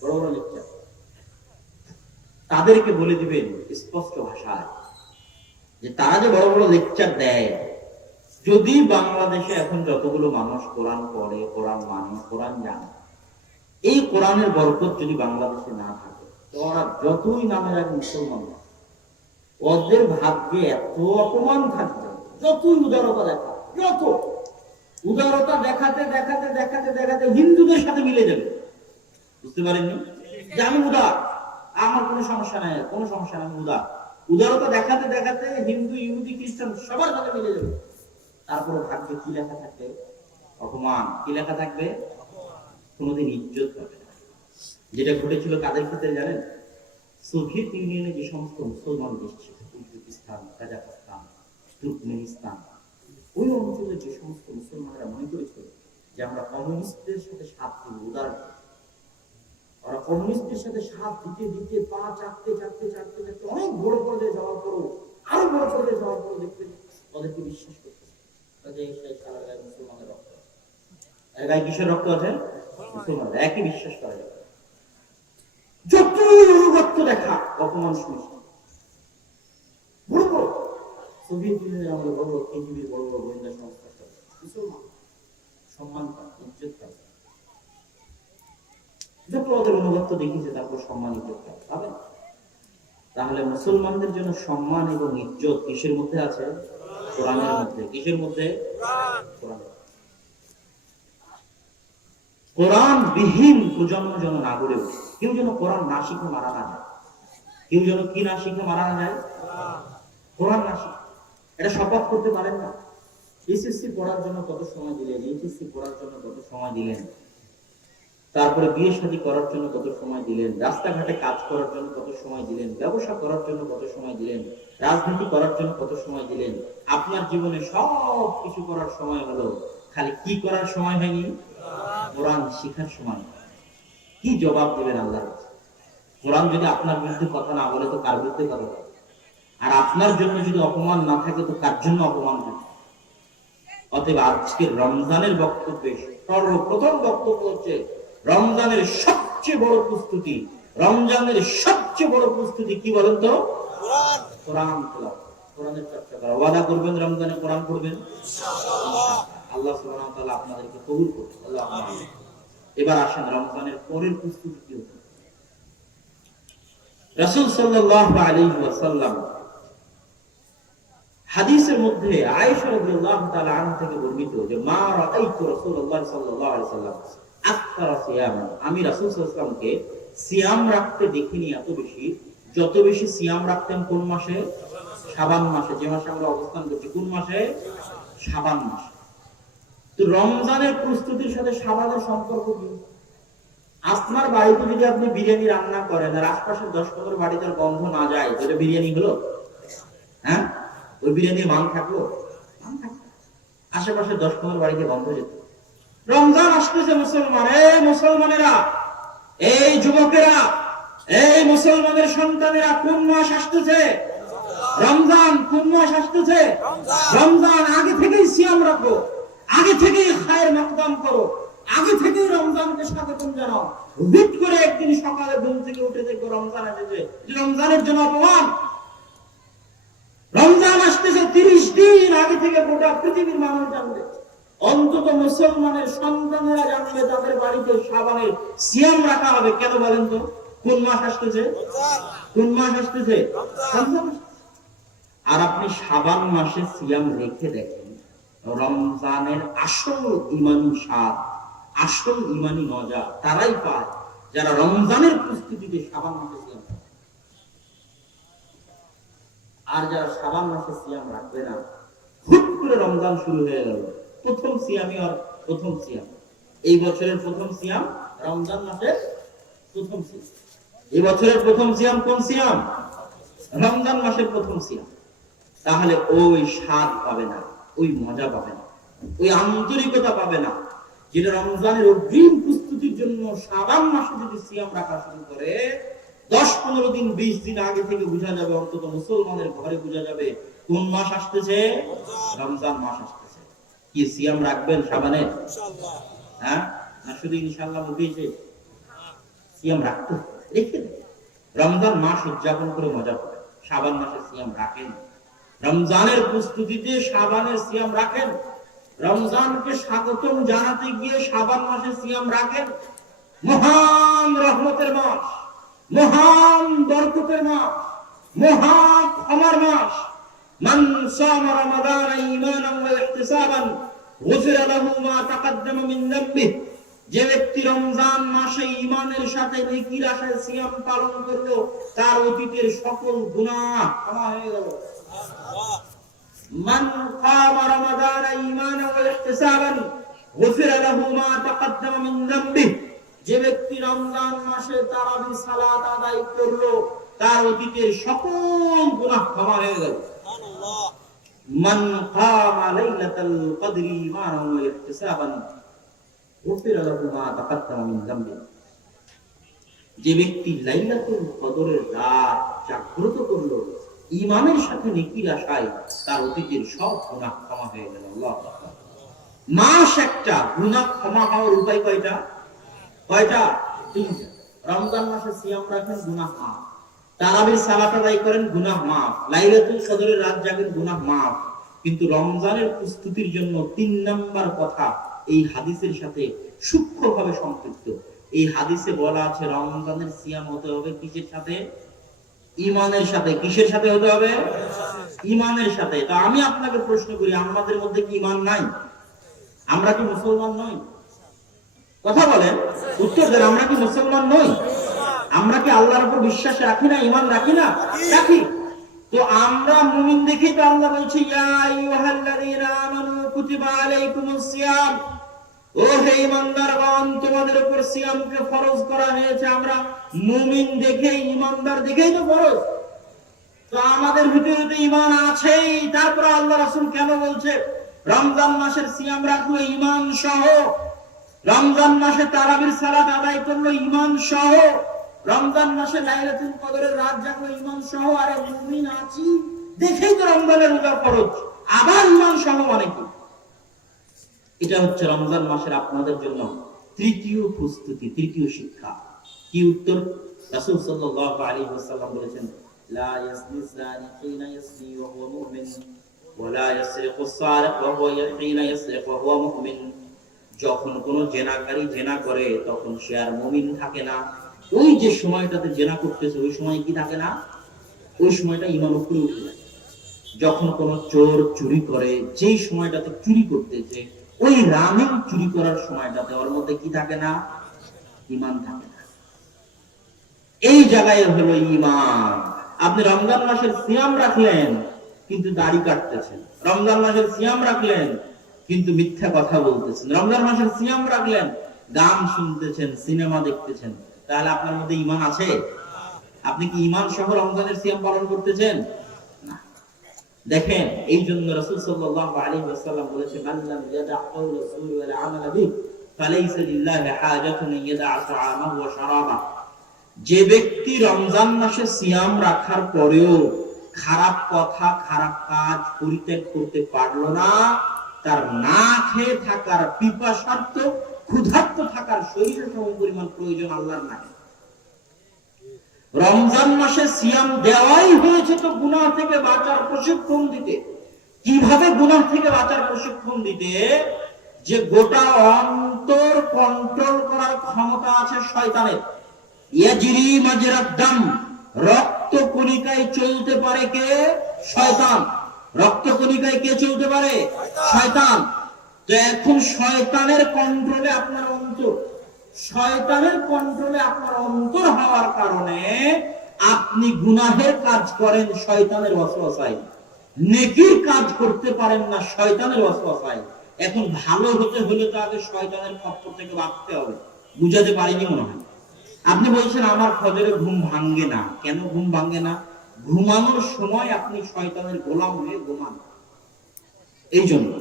বড় বড় লেকচার, তাদেরকে বলে দিবেন স্পষ্ট ভাষায় যে তারা যে বড় বড় লেকচার দেয়, যদি বাংলাদেশে এখন যতগুলো মানুষ কোরআন পড়ে, কোরআন মানে, কোরআন জানে, এই কোরআনের বরকত যদি বাংলাদেশে না থাকে, তো ওরা যতই নামের আগে মুসলমান, ওদের ভাগ্যে এত অপমান থাকবে, যতই উদারতা দেখা, যত উদারতা দেখাতে দেখাতে দেখাতে দেখাতে হিন্দুদের সাথে মিলে যাবে। বুঝতে পারেননি যে আমি উদার, আমার কোনো সমস্যা নাই, কোনো সমস্যা নাই, আমি উদার। উদারতা দেখাতে দেখাতে হিন্দু, ইহুদি, খ্রিস্টান সবার সাথে মিলে যাবে। তারপরে ভাগ্যে কি লেখা থাকবে? অপমান। কি লেখা থাকবে? কোনোদিন ইজ্জত পাবে না। যেটা ঘটেছিল কাদের ক্ষেত্রে জানেন? সোভিয়েত ইউনিয়নে যে সমস্ত মুসলমান দেশ ছিল, উজবেকিস্তান, কাজাখস্তান, তুর্কমেনিস্তান, ওই অঞ্চলে যে সমস্ত মুসলমানরা মনে করেছিল যে আমরা কমিউনিস্টদের সাথে সাথ দিব, উদার, ওরা কমিউনিস্টের সাথে সাথ দিতে দিতে পা চাপতে চাপতে চাপতে চাপতে অনেক বড় পর্যায়ে যাওয়ার পরও আরো বড় পর্যায়ে যাওয়ার পরও দেখতে ওদেরকে বিশ্বাস করতেছে মুসলমানের রক্ত গায়ে কিসের রক্ত আছে? মুসলমানের। একই বিশ্বাস করা যাবে। যতই অনুগত্য দেখা অপমান শুনেছি বড় বড় সোভিয়েত ইউনিয়নের আমাদের বড় বড় কেজিবির বড় বড় গোয়েন্দা সংস্থা মুসলমান সম্মান পায়, ইজ্জত পায়। যত ওদের অনুগত্য দেখিয়েছে তারপর সম্মান ইজ্জত পাবে। তাহলে মুসলমানদের জন্য সম্মান এবং ইজ্জত কিসের মধ্যে আছে? কোরআনের মধ্যে। কিসের মধ্যে? কোরআন বিহীন প্রজন্ম যেন না গড়ে ওঠে। কেউ যেন কোরআন না শিখে মারা না যায়। কেউ যেন কি না শিখে মারা না যায়? কোরআন না শিখে। এটা শপথ করতে পারেন না? এসএসসি পড়ার জন্য কত সময় দিলেন, এইচএসসি পড়ার জন্য কত সময় দিলেন, তারপরে বিয়ে শাদী করার জন্য কত সময় দিলেন, রাস্তাঘাটে কাজ করার জন্য কত সময় দিলেন, ব্যবসা করার জন্য কত সময় দিলেন, রাজনীতি করার জন্য কত সময় দিলেন। আপনার জীবনে সব কিছু করার সময় হলো, খালি কি করার সময় হয়নি? কোরআন শিখার সময়। কি জবাব দিবেন আল্লাহর কাছে? কোরআন যদি আপনার বিরুদ্ধে কথা না বলে তো কার বিরুদ্ধে কথা বলে? আর আপনার জন্য যদি অপমান না থাকে তো কার জন্য অপমান থাকে? অতএব আজকের রমজানের বক্তব্যে সর্বপ্রথম বক্তব্য হচ্ছে রমজানের সবচেয়ে বড় প্রস্তুতি। রমজানের সবচেয়ে বড় প্রস্তুতি কি বলেন তো? কোরআন। কোরআন তেলাওয়াত, কোরআনের চর্চা করা। ওয়াদা করবেন রমজানে কোরআন পড়বেন ইনশাআল্লাহ। আল্লাহ সুবহানাহু ওয়া তাআলা আপনাদেরকে কবুল করুন। আল্লাহুম্মা আমিন। এবার আসেন রমজানের পরের প্রস্তুতি কি হতে? রাসূল সাল্লাল্লাহু আলাইহি ওয়াসাল্লাম হাদিসের মধ্যে আয়েশা রাদিয়াল্লাহু তাআলা আনহা থেকে বর্ণিত যে মা রাআইতু রাসূলুল্লাহ সাল্লাল্লাহু আলাইহি ওয়াসাল্লাম আকতারা সিয়ামান, আমি রাসূল সাল্লাল্লাহু আলাইহি ওয়াসাল্লামকে সিয়াম রাখতে দেখিনি এত বেশি, যত বেশি সিয়াম রাখতেন কোন মাসে? শাবান মাসে। যে মাসে আমরা অবস্থান করছি কোন মাসে? শাবান মাসে। তো রমজানের প্রস্তুতির সাথে শাবানের সম্পর্ক কি? আপনার বাড়িতে যদি আপনি বিরিয়ানি রান্না করেন আর আশপাশের 10-15 বাড়িতে গন্ধ না যায়, তাহলে বিরিয়ানি হলো? হ্যাঁ, ওই বিরিয়ানির মান থাকলো? আশেপাশে 10-15 বাড়িতে গন্ধ যেত। রমজান আসতেছে মুসলমান, এই মুসলমানেরা, এই যুবকেরা, এই মুসলমানের সন্তানেরা, কোন মাস আসতেছে? রমজান। কোন মাস আসতেছে? রমজান। আগে থেকেই সিয়াম রাখো, আগে থেকেই খায়ের মাকদাম করো, আগে থেকেই রমজানকে স্বাগতম জানাও। হুট করে একদিন সকালে ঘুম থেকে উঠে দেখো রমজান এসেছে, রমজানের জন্য অপমান। রমজান আসতেছে 30 দিন আগে থেকে গোটা পৃথিবীর মানুষ জানবে, অন্তত মুসলমানের সন্তানেরা জানবে তাদের বাড়িতে শাবানের সিয়াম রাখা হবে। কেন বলেন তো? কোন মাস আসতেছে? কোন মাস আসতেছে? আর আপনি শাবান মাসে সিয়াম রেখে দেখেন, রমজানের আসল ইমানি স্বাদ, আসল ইমানি মজা তারাই পায় যারা রমজানের প্রস্তুতিতে শাবান মাসে সিয়াম। আর যারা শাবান মাসে সিয়াম রাখবে না, হুট করে রমজান শুরু হয়ে গেল, প্রথম সিয়ামই আর প্রথম সিয়াম, এই বছরের প্রথম সিয়াম রমজান মাসের প্রথম সিয়াম। এই বছরের প্রথম সিয়াম কোন সিয়াম? রমজান মাসের প্রথম সিয়াম। তাহলে ওই স্বাদ পাবে না, ওই মজা পাবে না, ওই আন্তরিকতা পাবে না যেটা রমজানের অগ্রিম প্রস্তুতির জন্য শাবান মাসে যদি সিয়াম রাখা শুরু করে 10-15 দিন 20 দিন আগে থেকে বোঝা যাবে, অন্তত মুসলমানের ঘরে বোঝা যাবে কোন মাস আসতেছে? রমজান মাস আসতেছে। কি সিয়াম রাখবেন শাবানে? ইনশাআল্লাহ। হ্যাঁ, না শুধু ইনশাআল্লাহ মুখেই সিয়াম রাখতে রেখে দেন। রমজান মাস উদযাপন করে মজা পাবেন। শাবান মাসে সিয়াম রাখেন, রমজানের প্রস্তুতিতে শাবানের সিয়াম রাখেন, রমজানকে স্বাগতম জানাতে গিয়ে শাবান মাসে সিয়াম রাখেন। মহান রহমতের মাস, মহান বরকতের মাস, মহান ক্ষমার মাস। মান সামা রমাদান ঈমানান ওয়া ইহতিসাবান গুফিরা লাহু মা তাকাদ্দামা মিন যামবিহি। যে ব্যক্তি রমজান মাসে ঈমানের সাথে নেকির আশায় সিয়াম পালন করলো, তার অতীতের সকল গুনাহ ক্ষমা হয়ে গেল। মান কামা রমাদান ঈমানান ওয়া ইহতিসাবান গুফিরা লাহু মা তাকাদ্দামা মিন যামবিহি। যে ব্যক্তি রমজান মাসে তারাবি সালাত আদায় করলো, তার অতীতের সকল গুনাহ ক্ষমা হয়ে গেল। সুবহানাল্লাহ। মান কামা লাইলাতাল কদরি ঈমানান ওয়া ইহতিসাবান গুফিরা লাহু মা তাকাদ্দামা মিন যামবিহি। যে ব্যক্তি লাইলাতুল কদরের রাত জাগ্রত করলো ঈমানের সাথে নেকির আশায়, তার অতীতের সব গুনাহ ক্ষমা হয়ে গেল। আল্লাহু আকবার। মাস একটা, গুনাহ ক্ষমা হওয়ার উপায় কয়টা? কয়টা? তিনটা। রমজান মাসে সিয়াম রাখেন, গুনাহ মাফ। তারাবির সালাত আদায় করেন, গুনাহ মাফ। লাইলাতুল কদরের রাত জাগেন, গুনাহ মাফ। কিন্তু রমজানের প্রস্তুতির জন্য 3 নাম্বার কথা এই হাদিসের সাথে সূক্ষ্মভাবে সম্পৃক্ত। এই হাদিসে বলা আছে রমজানের সিয়াম হতে হবে কিসের সাথে? ঈমানের সাথে। কিসের সাথে হতে হবে? ঈমানের সাথে। তো আমি আপনাকে প্রশ্ন করি, আমাদের মধ্যে কি ঈমান নাই? আমরা কি মুসলমান নই? কথা বলেন, উত্তর দেন। আমরা কি মুসলমান নই? আমরা কি আল্লাহর উপর বিশ্বাস রাখি না, ঈমান রাখি না? রাখি। তো আমরা মুমিন দেখি তো আল্লাহ বলছে ইয়া আইয়ুহাল্লাযীনা আমানু কুতিবা আলাইকুমুস সিয়াম, ও হে ঈমানদারগণ, তোমাদের উপর সিয়ামকে ফরজ করা হয়েছে। আমরা মুমিন দেখে, ঈমানদার দেখেই তো ফরজ। তো আমাদের ভিতরে তো ঈমান আছেই, তারপর আল্লাহ রাসূল কেন বলছে রমজান মাসের সিয়াম রাখলো ঈমান সহ, রমজান মাসে তারাবির সালাত আদায় করলো ঈমান সহ, রমজান মাসে লাইলাতুল কদরের রাত জাগলো ঈমান সহ। আরে মুমিন আছি দেখেই তো রমজানের রোজা ফরজ, আবার ঈমান সহ মানে কি? এটা হচ্ছে রমজান মাসের আপনাদের জন্য তৃতীয় প্রস্তুতি, তৃতীয় শিক্ষা। কি উত্তর? রাসূল সাল্লাল্লাহু আলাইহি ওয়াসাল্লাম বলেছেন লা ইয়াসনি যানি হিনা ইয়াসনি ওয়া হুয়া মুমিন ওয়া লা ইয়াসরিকু সারিক ওয়া হুয়া হিনা ইয়াসরিকু ওয়া হুয়া মুমিন। যখন কোন জেনাকারী জেনা করে তখন সে আর মুমিন থাকে না। ওই যে সময়টাতে জেনা করতেছে ওই সময় কি থাকে না? ওই সময়টা ঈমান উপরে উঠে যায়। যখন কোন চোর চুরি করে, যেই সময়টাতে চুরি করতেছে ওই রানিং চুরি করার সময়টাতে ওর মধ্যে কি থাকে না? ঈমান থাকে না। এই জায়গায় হলো ঈমান। আপনি রমজান মাসের সিয়াম রাখলেন কিন্তু দাড়ি কাটতেছেন, রমজান মাসের সিয়াম রাখলেন কিন্তু মিথ্যা কথা বলতেছেন, রমজান মাসের সিয়াম রাখলেন গান শুনতেছেন, সিনেমা দেখতেছেন, তাহলে আপনার মধ্যে ঈমান আছে? আপনি কি ঈমান সহ রমজানের সিয়াম পালন করতেছেন? না। দেখেন, এই জন্য রাসূল সাল্লাল্লাহু আলাইহি ওয়াসাল্লাম বলেছেন আল্লাহ ইয়াদা কাওলা যুর ওয়াল আমাল বিহি ফালাইসা লিল্লাহি হাজাতুন ইয়াদা তাআমাহু ওয়া শারাবা। যে ব্যক্তি রমজান মাসে সিয়াম রাখার পরেও খারাপ কথা, খারাপ কাজ পরিত্যাগ করতে পারলো না, তার না খেয়ে থাকার, পিপাসার্ত, ক্ষুধার্ত থাকার শরীরের সমপরিমাণ প্রয়োজন আল্লাহর নাই। রমজান মাসে সিয়াম দেওয়াই হয়েছে তো গুনাহ থেকে বাঁচার প্রশিক্ষণ দিতে। কিভাবে গুনাহ থেকে বাঁচার প্রশিক্ষণ দিতে? যে গোটা অন্তর কন্ট্রোল করার ক্ষমতা আছে শয়তানের। ইয়াজরি মাজরাদ দাম, রক্ত কণিকায় চলতে পারে কে? শয়তান। রক্ত কণিকায় কে চলতে পারে? শয়তান। তো এখন শয়তানের কন্ট্রোলে আপনার অন্তর, শয়তানের কন্ট্রোলে আপনার অন্তর হওয়ার কারণে আপনি গুনাহের কাজ করেন শয়তানের ওয়াসওয়াসায়, নেকির কাজ করতে পারেন না শয়তানের ওয়াসওয়াসায়। এখন ভালো হতে হলে তো আগে শয়তানের খপ্পর থেকে বাঁচতে হবে। বুঝাতে পারিনি মনে হয়। আপনি বলছেন আমার ফজরে ঘুম ভাঙ্গে না। কেন ঘুম ভাঙ্গে না? ঘুমানোর সময় আপনি শয়তানের গোলাম হয়ে ঘুমান। এই জন্য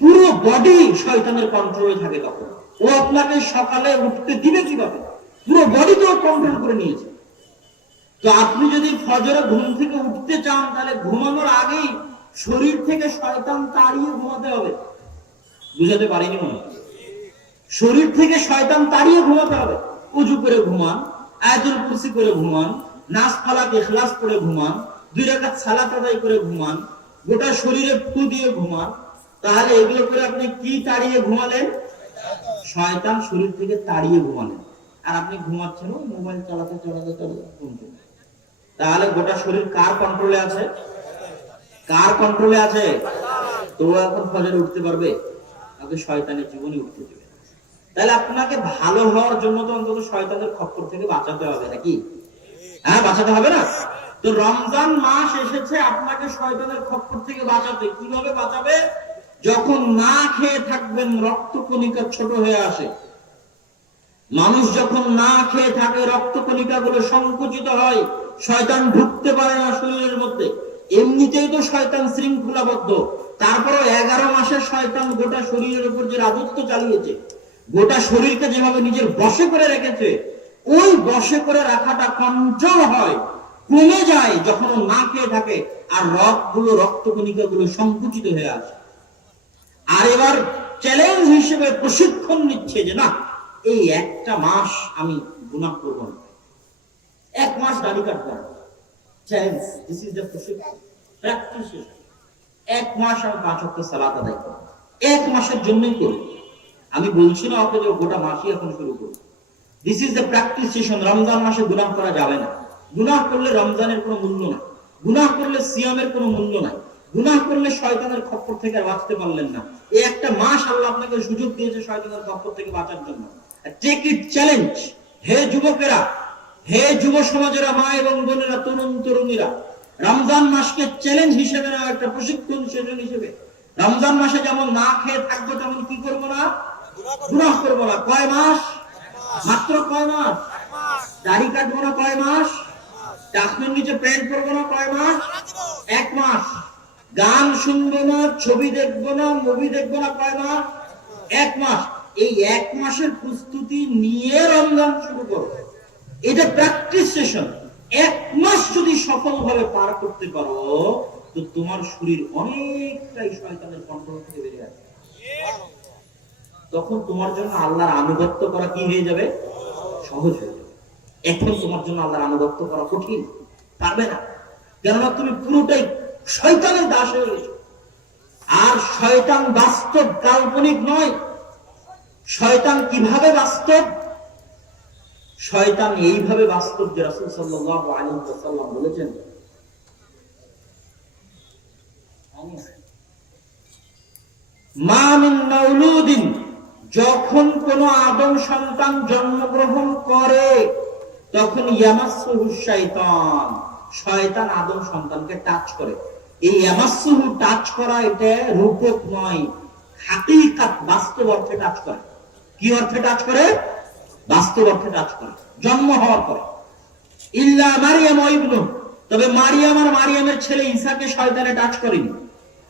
পুরো বডি শয়তানের কন্ট্রোলে থাকে। তখন ও আপনাকে সকালে উঠতে দিবে কিভাবে? পুরো বডি তো কন্ট্রোল করে নিয়েছে। তো আপনি যদি ফজরে ঘুম থেকে উঠতে চান তাহলে ঘুমানোর আগেই শরীর থেকে শয়তান তাড়িয়ে ঘুমাতে হবে। বুঝাতে পারিনি মনে হয়? শরীর থেকে শয়তান তাড়িয়ে ঘুমাতে হবে। উযু করে ঘুমান, আয়াতুল কুরসি করে ঘুমান, নাস ফালাক ইখলাস করে ঘুমান, 2 রাকাত সালাত আদায় করে ঘুমান, গোটা শরীরে ফু দিয়ে ঘুমান। তাহলে এগুলো করে আপনি কি তাড়িয়ে ঘুমালেন? শয়তান শরীর থেকে তাড়িয়ে ঘুমালেন। আর আপনি ঘুমাচ্ছেন মোবাইল চালাতে চালাতে চালাতে। তাহলে গোটা শরীর কার কন্ট্রোলে আছে? কার কন্ট্রোলে আছে? তো এখন ফজরে উঠতে পারবে? আগে শয়তানের জীবনে উঠতে দেবে। তাহলে আপনাকে ভালো হওয়ার জন্য তো অন্তত শয়তানের খপ্পর থেকে বাঁচাতে হবে, নাকি? হ্যাঁ, বাঁচাতে হবে না? তো রমজান মাস এসেছে আপনাকে শয়তানের খপ্পর থেকে বাঁচাতে। কিভাবে বাঁচাবে? যখন না খেয়ে থাকবেন রক্ত কণিকা ছোট হয়ে আসে। মানুষ যখন না খেয়ে থাকে রক্ত কণিকা গুলো সংকুচিত হয়, শয়তান ঢুকতে পারে না শরীরের মধ্যে। এমনিতেই তো শয়তান শৃঙ্খলাবদ্ধ, তারপরও 11 মাসে শয়তান গোটা শরীরের উপর যে রাজত্ব চালিয়েছে, গোটা শরীরকে যেভাবে নিজের বশে করে রেখেছে, ওই বশে করে রাখাটা কন্ট্রোল হয়, কমে যায় যখন ও না খেয়ে থাকে আর রক্তকণিকাগুলো সংকুচিত হয়ে আসে। আর এবার চ্যালেঞ্জ হিসেবে প্রশিক্ষণ নিচ্ছে যে না, এই একটা মাস আমি গুনাহ করব না, 1 মাস দাড়ি কাটবো না। চ্যালেঞ্জ, দিস ইজ দ্য প্রশিক্ষণ, প্র্যাকটিস। 1 মাস আমি 5 ওয়াক্ত সালাত আদায় করব, 1 মাসের জন্যই করব। আমি বলছি না ওকে যে গোটা মাসই এখন শুরু করব। This is the practice session. Ramzan মাসে গুনাহ করা যাবে না। গুনাহ করলে রমজানের কোনো মূল্য নাই, গুনাহ করলে সিয়ামের কোনো মূল্য নাই, গুনাহ করলে শয়তানের খপ্পর থেকে আর বাঁচতে পারলেন না। এই একটা মাস আল্লাহ আপনাকে সুযোগ দিয়েছে শয়তানের খপ্পর থেকে বাঁচার জন্য। Take it challenge. হে যুবকেরা, হে যুব সমাজেরা, মা এবং বোনেরা, তরুণ তরুণীরা, রমজান মাসকে চ্যালেঞ্জ হিসেবে না, একটা প্রশিক্ষণ সেশন হিসেবে। রমজান মাসে যেমন না খেয়ে থাকবো, তেমন কি করবো না? গুনাহ করবো না। কয় মাস? মাত্র কয় মাস? দাড়ি কাটবো না কয় মাস? টাকনুর নিচে প্যান্ট পরবো না কয় মাস? 1 মাস। গান শুনবো না, ছবি দেখবো না, মুভি দেখবো না কয় মাস? 1 মাস। এই 1 মাসের প্রস্তুতি নিয়ে রমজান শুরু করো। এটা প্র্যাকটিস সেশন। 1 মাস যদি সফলভাবে পার করতে পারো, তো তোমার শরীর অনেকটাই শয়তানের কন্ট্রোল থেকে বেরিয়ে আসবে। তখন তোমার জন্য আল্লাহর আনুগত্য করা কি হয়ে যাবে? সহজ হয়ে যাবে। এখন তোমার জন্য আল্লাহর আনুগত্য করা কঠিন, পারবে না। কেননা তুমি পুরোটাই শয়তানের দাস হয়ে গেছো। আর শয়তান বাস্তব, কাল্পনিক নয়। শয়তান কিভাবে বাস্তব? শয়তান এইভাবে বাস্তব যে রাসূল সাল্লাল্লাহু আলাইহি ওয়াসাল্লাম বলেছেন, মা মিন মাউলুদিন, যখন কোন আদম সন্তান জন্মগ্রহণ করে তখন ইয়ামাসসুহু শাইতান, শয়তান আদম সন্তানকে টাচ করে। এই ইয়ামাসসুহু টাচ করা, এটা রূপক নয়, হাকিকাত, বাস্তব অর্থে টাচ করে। কি অর্থে টাচ করে? বাস্তব অর্থে টাচ করে, জন্ম হওয়ার পরে। ইল্লা মারিয়াম ওয়া ইবনু, তবে মারিয়াম আর মারিয়ামের ছেলে ঈসাকে শয়তানে টাচ করেনি।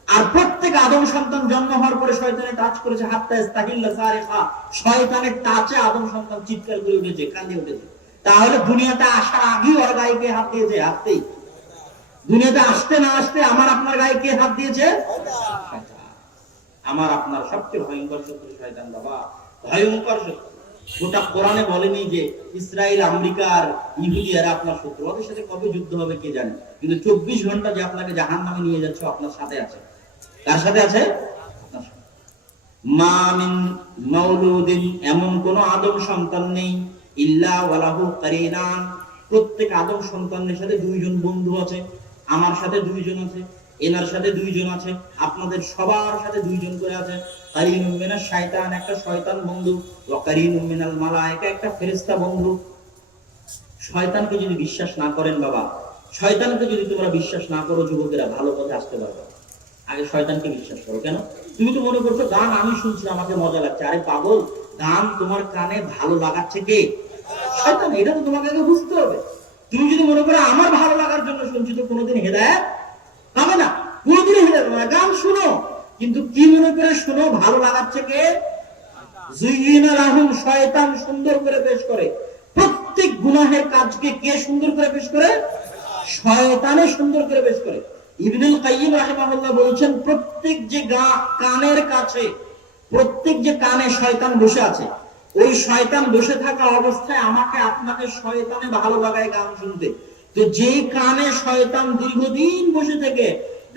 আর প্রত্যেক আদম সন্তান জন্ম হওয়ার পরে শয়তানে টাচ করেছে। হাত্তা ইস্তাহিল্লা সারিফা, শয়তানের টাচে আদম সন্তান চিৎকার করে উঠেছে, কাঁদে উঠেছে। তাহলে দুনিয়াতে আসার আগেই ওর গায়ে কে হাত দিয়েছে? হাততেই। দুনিয়াতে আসতে না আসতে আমার আপনার গায়ে কে হাত দিয়েছে? আমার আপনার সবচেয়ে ভয়ঙ্কর শত্রু শয়তান বাবা, ভয়ঙ্কর শত্রু। গোটা কোরআনে বলেনি যে ইসরায়েল, আমেরিকা আর ইহুদি এরা আপনার শত্রু, ওদের সাথে কবে যুদ্ধ হবে কে জানে। কিন্তু 24 ঘন্টা যে আপনাকে জাহান্নামে নিয়ে যাচ্ছে আপনার সাথে আছে। কার সাথে আছে? মা মিন মাউলুদিন, এমন কোন আদম সন্তান নেই, ইল্লা ওয়ালাহু কারিনান, প্রত্যেক আদম সন্তানের সাথে 2 জন বন্ধু আছে। আমার সাথে 2 জন আছে, এনার সাথে 2 জন আছে, আপনাদের সবার সাথে 2 জন করে আছে। কারিনুম মিনাশ শাইতান, একটা শয়তান বন্ধু, ওয়া কারিনুম মিনাল মালায়েকা, একটা ফেরেশতা বন্ধু। শয়তানকে যদি বিশ্বাস না করেন বাবা, শয়তানকে যদি তোমরা বিশ্বাস না করো যুবকেরা, ভালো পথে আসতে পারবে। আগে শয়তানকে বিশ্বাস করো। কেন? তুমি তো মনে করছো গান আমি শুনছি আমাকে মজা লাগছে। আরে পাগল, গান তোমার কানে ভালো লাগাচ্ছে কে? শয়তান। এটা তো তোমাকে আগে বুঝতে হবে। তুমি যদি মনে করো আমার ভালো লাগার জন্য শুনছি, তো কোনোদিন হেদায়েত পাবে না, কোনোদিন হেদায়েত পাবে না। গান শুনো, কিন্তু কি মনে করে শুনো? ভালো লাগাচ্ছে কে? যুইয়িনা লাহুম, শয়তান সুন্দর করে পেশ করে। প্রত্যেক গুনাহের কাজকে কে সুন্দর করে পেশ করে? শয়তানে সুন্দর করে পেশ করে। ইবনুল কাইয়্যিম রাহিমাহুল্লাহ বলেছেন, প্রত্যেক যে কানের কাছে, প্রত্যেক যে কানে শয়তান বসে আছে, ওই শয়তান বসে থাকা অবস্থায় আমাকে আপনাকে শয়তানে ভালো লাগায় গান শুনতে। তো যেই কানে শয়তান দীর্ঘদিন বসে থেকে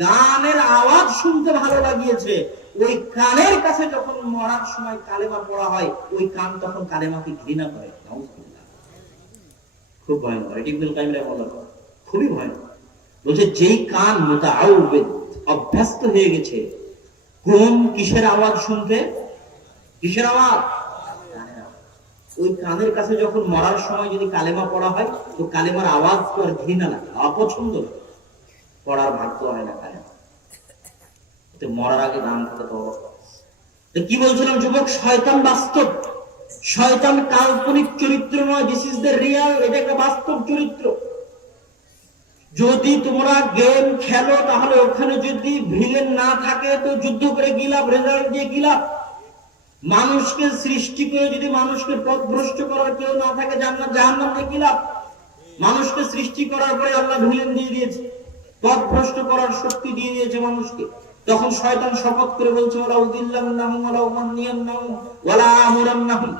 গানের আওয়াজ শুনতে ভালো লাগিয়েছে, ওই কানের কাছে যখন মরার সময় কালেমা পড়া হয়, ওই কান তখন কালেমাকে ঘৃণা করে। খুব ভয়ঙ্কর। এটি ইবনুল কাইয়্যিম রাহিমাহুল্লাহ, খুবই ভয়ঙ্কর। বলছে যেই কান মুতাআউবিদ, অভ্যস্ত হয়ে গেছে কোন কিসের আওয়াজ শুনতে? কিসের আওয়াজ? ওই কানের কাছে যখন মরার সময় যদি কালেমা পড়া হয়, তো কালেমার আওয়াজ তো আর ঘৃণা লাগে, অপছন্দ লাগে, পড়ার ভাগ্য হয় না কালেমা। তো মরার আগে গান করতে তো কি বলছিলাম যুবক? শয়তান বাস্তব, শয়তান কাল্পনিক চরিত্র নয়। দিস ইজ দ্য রিয়াল, এটা একটা বাস্তব চরিত্র। যদি তোমরা গেম খেলো, তাহলে ওখানে যদি ভিলেন না থাকে তো যুদ্ধ করে কি লাভ? রেজাল্ট দিয়ে কি লাভ? মানুষকে সৃষ্টি করে যদি মানুষকে পথভ্রষ্ট করার কেউ না থাকে, জান্নাত জাহান্নাম থেকে কি লাভ? মানুষকে সৃষ্টি করার পরে আল্লাহ ভিলেন দিয়ে দিয়েছে, পথভ্রষ্ট করার শক্তি দিয়ে দিয়েছে মানুষকে। তখন শয়তান শপথ করে বলছে, ওয়ালা উদিল্লান্নাহুম ওয়ালা উমান্নিয়ান্নাহুম ওয়ালা আমুরান্নাহুম,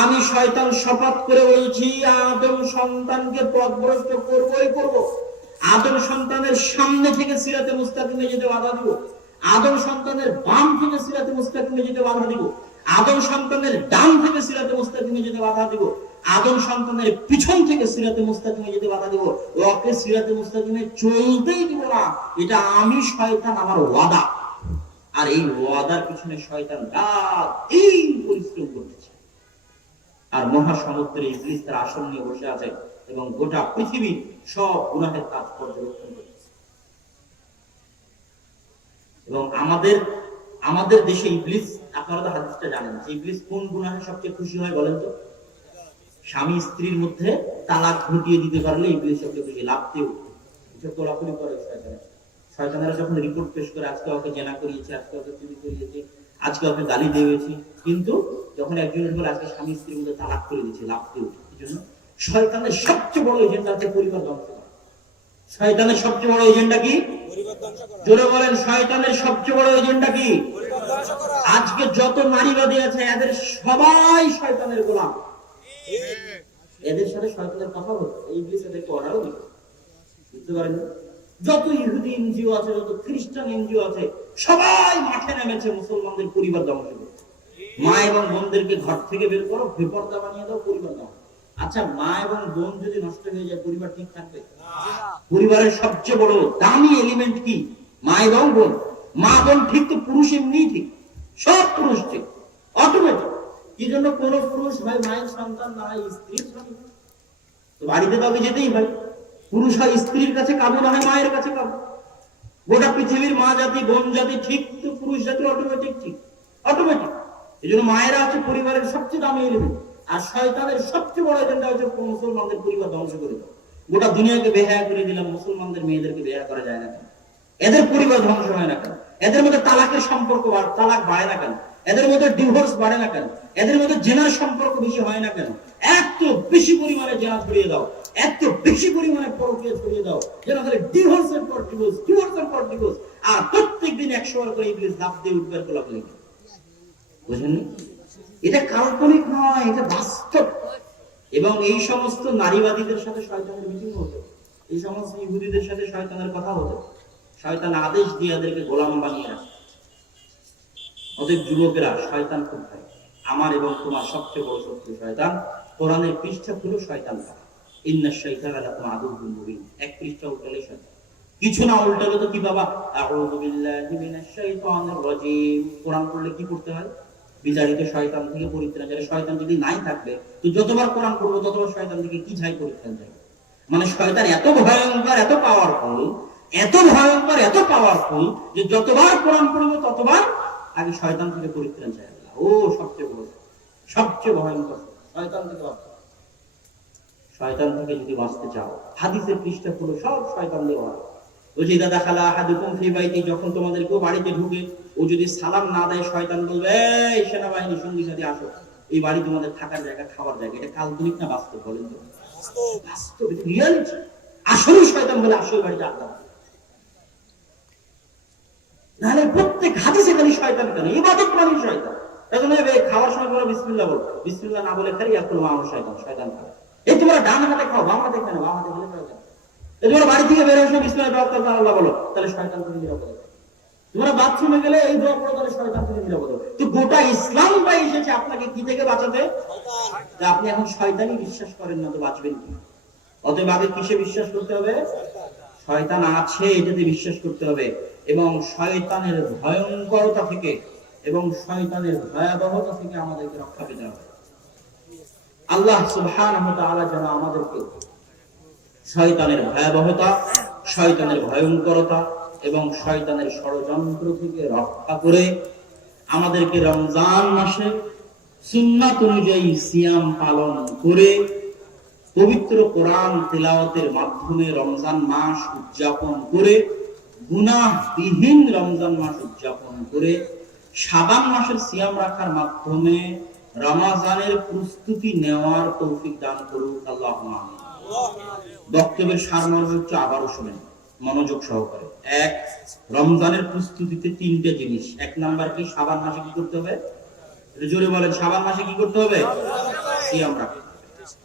আমি শয়তান শপথ করে বলছি আদম সন্তানকে পথভ্রষ্ট করবই করব। আদম সন্তানের সামনে থেকে সিরাতে মুস্তাকিমে যেতে বাধা দিব, আদম সন্তানের বাম থেকে সিরাতে মুস্তাকিমে যেতে বাধা দিব, আদম সন্তানের ডান থেকে সিরাতে মুস্তাকিমে যেতে বাধা দিব, আদম সন্তানের পিছন থেকে সিরাতে মুস্তাকিমে যেতে বাধা দিব। ওকে সিরাতে মুস্তাকিমে চলতেই দিব না, এটা আমি শয়তান, আমার ওয়াদা। আর এই ওয়াদার পিছনে শয়তান রাত দিন পরিশ্রম করতেছে। আর মহাসমুদ্রে ইবলিস তার আসন নিয়ে বসে আছে এবং গোটা পৃথিবী সব গুনাহের কাজ পর্যবেক্ষণ করতেছে। এবং আমাদের দেশে ইবলিস, আপনারা তো হাদিসটা জানেন যে ইবলিস কোন গুনাহে সবচেয়ে খুশি হয় বলেন তো? স্বামী স্ত্রীর মধ্যে তালাক ঘটিয়ে দিতে পারলে ইবলিস সবচেয়ে খুশি, লাফতেও তোলাপুরি করে শয়তানেরা যখন রিপোর্ট পেশ করে, আজকে ওকে জেনা করিয়েছে, আজকে ওকে চুরি করিয়েছে, আজকে ওকে গালি দিয়েছি, কিন্তু যখন একজনের বলে আজকে স্বামী স্ত্রীর মধ্যে তালাক করে দিচ্ছে, লাফতেও। এই জন্য শয়তানের সবচেয়ে বড় এজেন্ডা হচ্ছে পরিবার ধ্বংস করা। শয়তানের সবচেয়ে বড় এজেন্ডা কি? জোরে বলেন, শয়তানের সবচেয়ে বড় এজেন্ডা কি? আজকে যত নারীবাদী আছে এদের সবাই শয়তানের গোলাম। এদের সাথে শয়তানের কথা বলতে এই বিষয়ে পড়াও নেই, বুঝতে পারেন? যত ইহুদি এনজিও আছে, যত খ্রিস্টান এনজিও আছে, সবাই মাঠে নেমেছে মুসলমানদের পরিবার ধ্বংস করতে। মা এবং বোনদেরকে ঘর থেকে বের করো, বেপরদা বানিয়ে দাও, পরিবার দাও। আচ্ছা, মা এবং বোন যদি নষ্ট হয়ে যায়, পরিবার ঠিক থাকবে? পরিবারের সবচেয়ে বড় দামি এলিমেন্ট কি? মা এবং বোন। মা বোন ঠিক তো পুরুষ এমনি ঠিক, সব পুরুষ ঠিক, অটোমেটিক। কি জন্য? কোন পুরুষ ভাই মায়ের সন্তান না হয় স্ত্রীর সন্তান, তো বাড়িতে তবে যেতেই হয়। পুরুষ হয় স্ত্রীর কাছে কাবু, না হয় মায়ের কাছে কাবু। গোটা পৃথিবীর মা জাতি বোন জাতি ঠিক, তো পুরুষ জাতি অটোমেটিক ঠিক, অটোমেটিক। এই জন্য মায়েরা হচ্ছে পরিবারের সবচেয়ে দামি এলিমেন্ট। আর শয়তানের সবচেয়ে বড় এজেন্ডা হচ্ছে মুসলমানদের পরিবার ধ্বংস করে দাও। গোটা দুনিয়াকে বেহায়া করে দিলাম, মুসলমানদের মেয়েদেরকে বেহায়া করা যায় না কেন? এদের পরিবার ধ্বংস হয় না কেন? এদের মধ্যে তালাকের সম্পর্ক তালাক বাড়ে না কেন? এদের মধ্যে ডিভোর্স বাড়ে না কেন? এদের মধ্যে জেনার সম্পর্ক বেশি হয় না কেন? এত বেশি পরিমাণে জেনা ছড়িয়ে দাও, এত বেশি পরিমাণে পরকীয়া ছড়িয়ে দাও, যেন তাহলে ডিভোর্সের পর ডিভোর্স, ডিভোর্সের পর ডিভোর্স, আর প্রত্যেকদিন 100 বার করে ইবলিস লাফ দিয়ে উঠবে কোলাকুলি। বুঝেননি? এটা কাল্পনিক নয়, এটা বাস্তব। এবং এই সমস্ত নারীবাদীদের সাথে শয়তানের মিটিং হতো, এই সমস্ত ইহুদিদের সাথে শয়তানের কথা হতো। শয়তান আদেশ দিয়ে এদেরকে গোলাম বানিয়ে রাখে। অতএব যুবকেরা, শয়তান খুব ভয়। আমার এবং তোমার সবচেয়ে বড় শত্রু শয়তান। কোরআনের পৃষ্ঠা খুলে শয়তান থাকে, ইন্নাশ শাইতানা লাকুম আদুউউন মুবিন। এক পৃষ্ঠা উল্টালে শয়তান, কিছু না উল্টালে তো কি বাবা? আউযু বিল্লাহি মিনাশ শাইতানির রাজীম। কোরআন পড়লে কি করতে হয়? বিতাড়িত শয়তান থেকে পরিত্রাণ চাই। শয়তান যদি নাই থাকবে, তো যতবার কোরআন পড়বো ততবার শয়তান থেকে কি চাই? পরিত্রাণ চাই। মানে শয়তান এত ভয়ঙ্কর, এত পাওয়ারফুল, এত ভয়ঙ্কর, এত পাওয়ারফুল যে যতবার কোরআন পড়বো ততবার আগে শয়তান থেকে পরিত্রাণ চাই। ও সবচেয়ে বড়, সবচেয়ে ভয়ঙ্কর শয়তান থেকে। শয়তান থেকে যদি বাঁচতে চাও, হাদিসের পৃষ্ঠা পুরো সব শয়তান দেওয়া। ওজিদা দাখালা আহাদুকুম ফি বাইতি, যখন তোমাদের কেউ বাড়িতে ঢুকে ও যদি সালাম না দেয়, শয়তান বলবে, এই সেনাবাহিনী সঙ্গী সাথী আসো, এই বাড়ি তোমাদের থাকার জায়গা, খাওয়ার জায়গা। এটা কাল্পনিক না বাস্তব? বলেন তো। বাস্তব, এটা রিয়ালিটি। আসলে শয়তান বলে আসলে বাড়িতে আড্ডা। নাহলে প্রত্যেক হাদিসে খালি শয়তান কেন? ইবাদত মানে শয়তান। এখন খাওয়ার সময় তোমরা বিসমিল্লাহ বলো, বিসমিল্লাহ না বলে খালি এখন মানুষ শয়তান, শয়তান খাও। এই তোমরা ডান হাতে খাও, বাম হাতে খাও, বাম হাতে খেলে শয়তান। এই তোমরা বাড়ি থেকে বের হয়ে বিসমিল্লাহ আল্লাহ বলো, তাহলে শয়তান থেকে নিরাপদ। তোমরা বাথরুমে গেলে এই দোয়া পড়ো, তাহলে শয়তান থেকে নিরাপদ। তো গোটা ইসলামটাই এসেছে আপনাকে কি থেকে বাঁচাতে? আপনি এখন শয়তানই বিশ্বাস করেন না, তো বাঁচবেন কি? অতএব আগে কিসে বিশ্বাস করতে হবে? শয়তান আছে এটাতে বিশ্বাস করতে হবে, এবং শয়তানের ভয়ঙ্করতা থেকে এবং শয়তানের ভয়াবহতা থেকে আমাদেরকে রক্ষা পেতে হবে। আল্লাহ সুবহানাহু ওয়া তাআলা যেন আমাদেরকে শয়তানের ভয়াবহতা, শয়তানের ভয়ঙ্করতা এবং শয়তানের ষড়যন্ত্র থেকে রক্ষা করে আমাদেরকে রমজান মাসে সুন্নাত অনুযায়ী সিয়াম পালন করে পবিত্র কোরআন তেলাওয়াতের মাধ্যমে রমজান মাস উদযাপন করে, গুনাহবিহীন রমজান মাস উদযাপন করে শাবান মাসের সিয়াম রাখার মাধ্যমে রমজানের প্রস্তুতি নেওয়ার তৌফিক দান করুক আল্লাহুম্মা আমিন। বক্তব্যের সারমর্ম হচ্ছে, আবারও শুনেন মনোযোগ সহকারে। এক, রমজানের প্রস্তুতিতে তিনটে জিনিস। এক নাম্বার কি? শাবান মাসে কি করতে হবে? জোরে বলেন, শাবান মাসে কি করতে হবে? সিয়াম রাখতে হবে।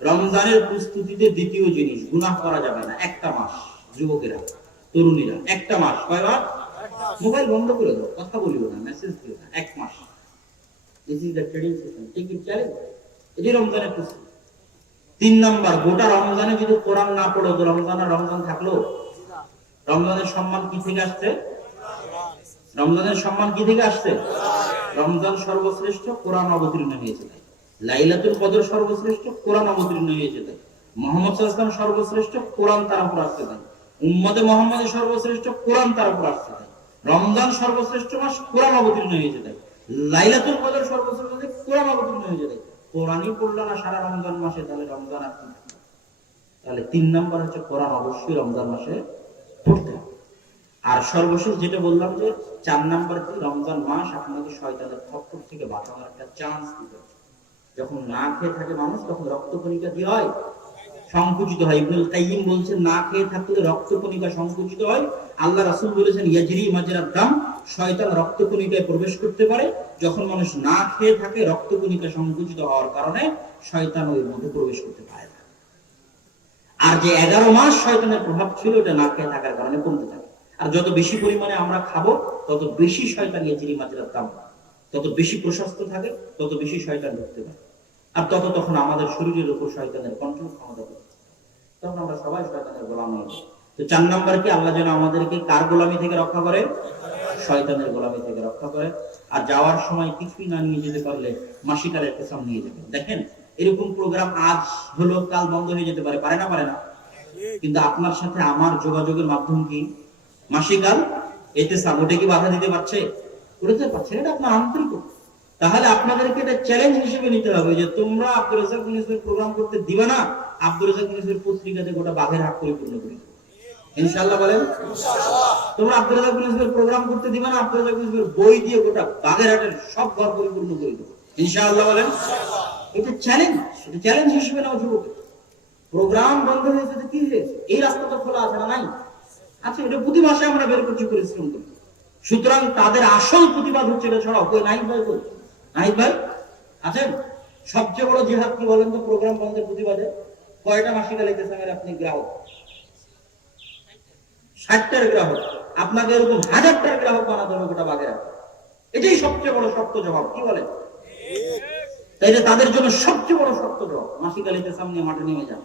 রমজানের প্রস্তুতিতে দ্বিতীয় জিনিস, গুনাহ করা যাবে না একটা মাস। যুবকেরা, তরুণীরা, একটা মাস। কয় মাস? মোবাইল বন্ধ করে দাও, কথা বলিও না, মেসেজ দিও না, এক মাস। This is the trading system, take it challenge. এটি রমজানের প্রস্তুতি। তিন নাম্বার, গোটা রমজানে যদি কোরআন না পড়ো তো রমজান থাকলো? রমজানের সম্মান কি থেকে আসছে? রমজানের সম্মান কি থেকে আসছে? রমজান সর্বশ্রেষ্ঠ, কোরআন অবতীর্ণ হয়েছে তাই। লাইলাতুল কদর সর্বশ্রেষ্ঠ, কোরআন অবতীর্ণ হয়েছে তাই। মুহাম্মদ সাল্লাল্লাহু আলাইহি ওয়াসাল্লাম সর্বশ্রেষ্ঠ, কোরআন তার উপর আসছে তাই। উম্মতে মুহাম্মাদী সর্বশ্রেষ্ঠ, কোরআন তার উপর আসছে তাই। রমজান সর্বশ্রেষ্ঠ মাস, কোরআন অবতীর্ণ হয়েছে তাই। লাইলাতুল কদর সর্বশ্রেষ্ঠ, কোরআন অবতীর্ণ হয়েছে তাই। কোরআনই পড়লো না সারা রমজান মাসে, তাহলে রমজান আর কি? তাহলে তিন নাম্বার হচ্ছে কোরআন অবশ্যই রমজান মাসে পড়তে হবে। আর সর্বশেষ যেটা বললাম যে চার নাম্বার কি? রমজান মাস আপনাকে শয়তানের খপ্পর থেকে বাঁচানোর একটা চান্স দিবে। যখন না খেয়ে থাকে মানুষ, তখন রক্তকণিকা কি হয়? সংকুচিত হয়। ইবনুল কাইয়িম বলছেন, না খেয়ে থাকলে রক্তকণিকা সংকুচিত হয়। আল্লাহ রাসূল বলেছেন, ইয়াজরি মাজরাদ দাম, শয়তান রক্তকণিকায় প্রবেশ করতে পারে। যখন মানুষ না খেয়ে থাকে, রক্তকণিকা সংকুচিত হওয়ার কারণে শয়তান ওই মধ্যে প্রবেশ করতে পারে না। আর যে 11 মাস শয়তানের প্রভাব ছিল, এটা না খেয়ে থাকার কারণে কমতে থাকে। আর যত বেশি পরিমাণে আমরা খাবো, তত বেশি শয়তান ইয়াজরি মাজরাদ দাম, তত বেশি প্রশস্ত থাকে, তত বেশি শয়তান ঢুকতে পারে। আর তখন আমাদের শরীরের উপর শয়তানের কন্ট্রোল ক্ষমতা পাবে, তখন আমরা সবাই শয়তানের গোলাম হয়ে যাই। তো চার নাম্বার কি? আল্লাহ যেন আমাদেরকে কার গোলামি থেকে রক্ষা করে? শয়তানের গোলামি থেকে রক্ষা করে। আর যাওয়ার সময় কিছুই না নিয়ে যেতে পারলে মাসিকালের কেসাম নিয়ে যাবেন। দেখেন, এরকম প্রোগ্রাম আজ হলো, কাল বন্ধ হয়ে যেতে পারে, পারে না? পারে না। কিন্তু আপনার সাথে আমার যোগাযোগের মাধ্যম কি? মাসিকাল এতে সাপোর্টে কি বাধা দিতে পারছে? করতে পারছে না। এটা আপনার আন্তরিক। তাহলে আপনাদেরকে এটা চ্যালেঞ্জ হিসেবে নিতে হবে যে তোমরা আব্দুর রাজ্জাক ইউনূসের প্রোগ্রাম করতে দিবা না, আব্দুর রাজ্জাক ইউনূসের পত্রিকাতে গোটা বাঘের হাট পরিপূর্ণ করে দেব ইনশাআল্লাহ। বলেন ইনশাআল্লাহ। তোমরা আব্দুর রাজ্জাক ইউনূসের প্রোগ্রাম করতে দিবা না, আব্দুর রাজ্জাক ইউনূসের বই দিয়ে গোটা বাঘের হাটের সব ঘর পরিপূর্ণ করে দেব ইনশাআল্লাহ। বলেন ইনশাআল্লাহ। এটা চ্যালেঞ্জ, এটা চ্যালেঞ্জ হিসেবে নাও যুবক। প্রোগ্রাম বন্ধ হয়েছে তো কি হয়েছে? এই রাস্তা তো খোলা আছে না? নাই? আচ্ছা, এটা প্রতি মাসে আমরা বের করছি, পরিশ্রম করি। সুতরাং তাদের আসল প্রতিবাদ হচ্ছে এটা ছড়াও। কই নাই ভাই? কই নাই ভাই আছেন? সবচেয়ে বড় জিহাদ কি বলেন তো প্রোগ্রাম বন্ধের প্রতিবাদে? কয়টা মাসিকালে কেসামের আপনি গ্রাহক? 60টার গ্রাহক। আপনাকে এরকম 1000টার গ্রাহক বানাতে হবে গোটা বাগেরা। এটাই সবচেয়ে বড় শক্ত জবাব। কি বলেন? তাই তাদের জন্য সবচেয়ে বড় শক্ত জবাব। মাসিকালে কেসাম নিয়ে মাঠে নেমে যান,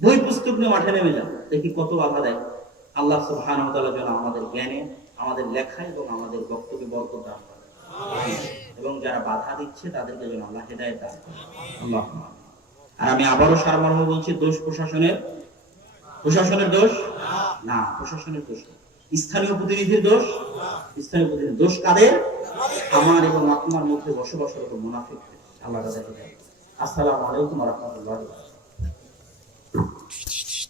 বই পুস্তক নিয়ে মাঠে নেমে যান, দেখি কত বাধা দেয়। আল্লাহ সুবহানাহু ওয়া তাআলা যেন আমাদের জ্ঞানে, আমাদের লেখায় এবং আমাদের বক্তব্যে বরকত দান করেন, এবং যারা বাধা দিচ্ছে তাদেরকে যেন আল্লাহ হেদায়েত দান করেন। আল্লাহুম্মা। আর আমি আবারও সারমর্ম বলছি, দোষ প্রশাসনের? প্রশাসনের দোষ না, প্রশাসনের দোষ না। স্থানীয় প্রতিনিধির দোষ? স্থানীয় প্রতিনিধির দোষ কাদের? আমার এবং আপনার মধ্যে বসবাসরত মুনাফিক। আল্লাহ তাদেরকে। আসসালামু আলাইকুম ওয়া রাহমাতুল্লাহি ওয়া বারাকাতুহু।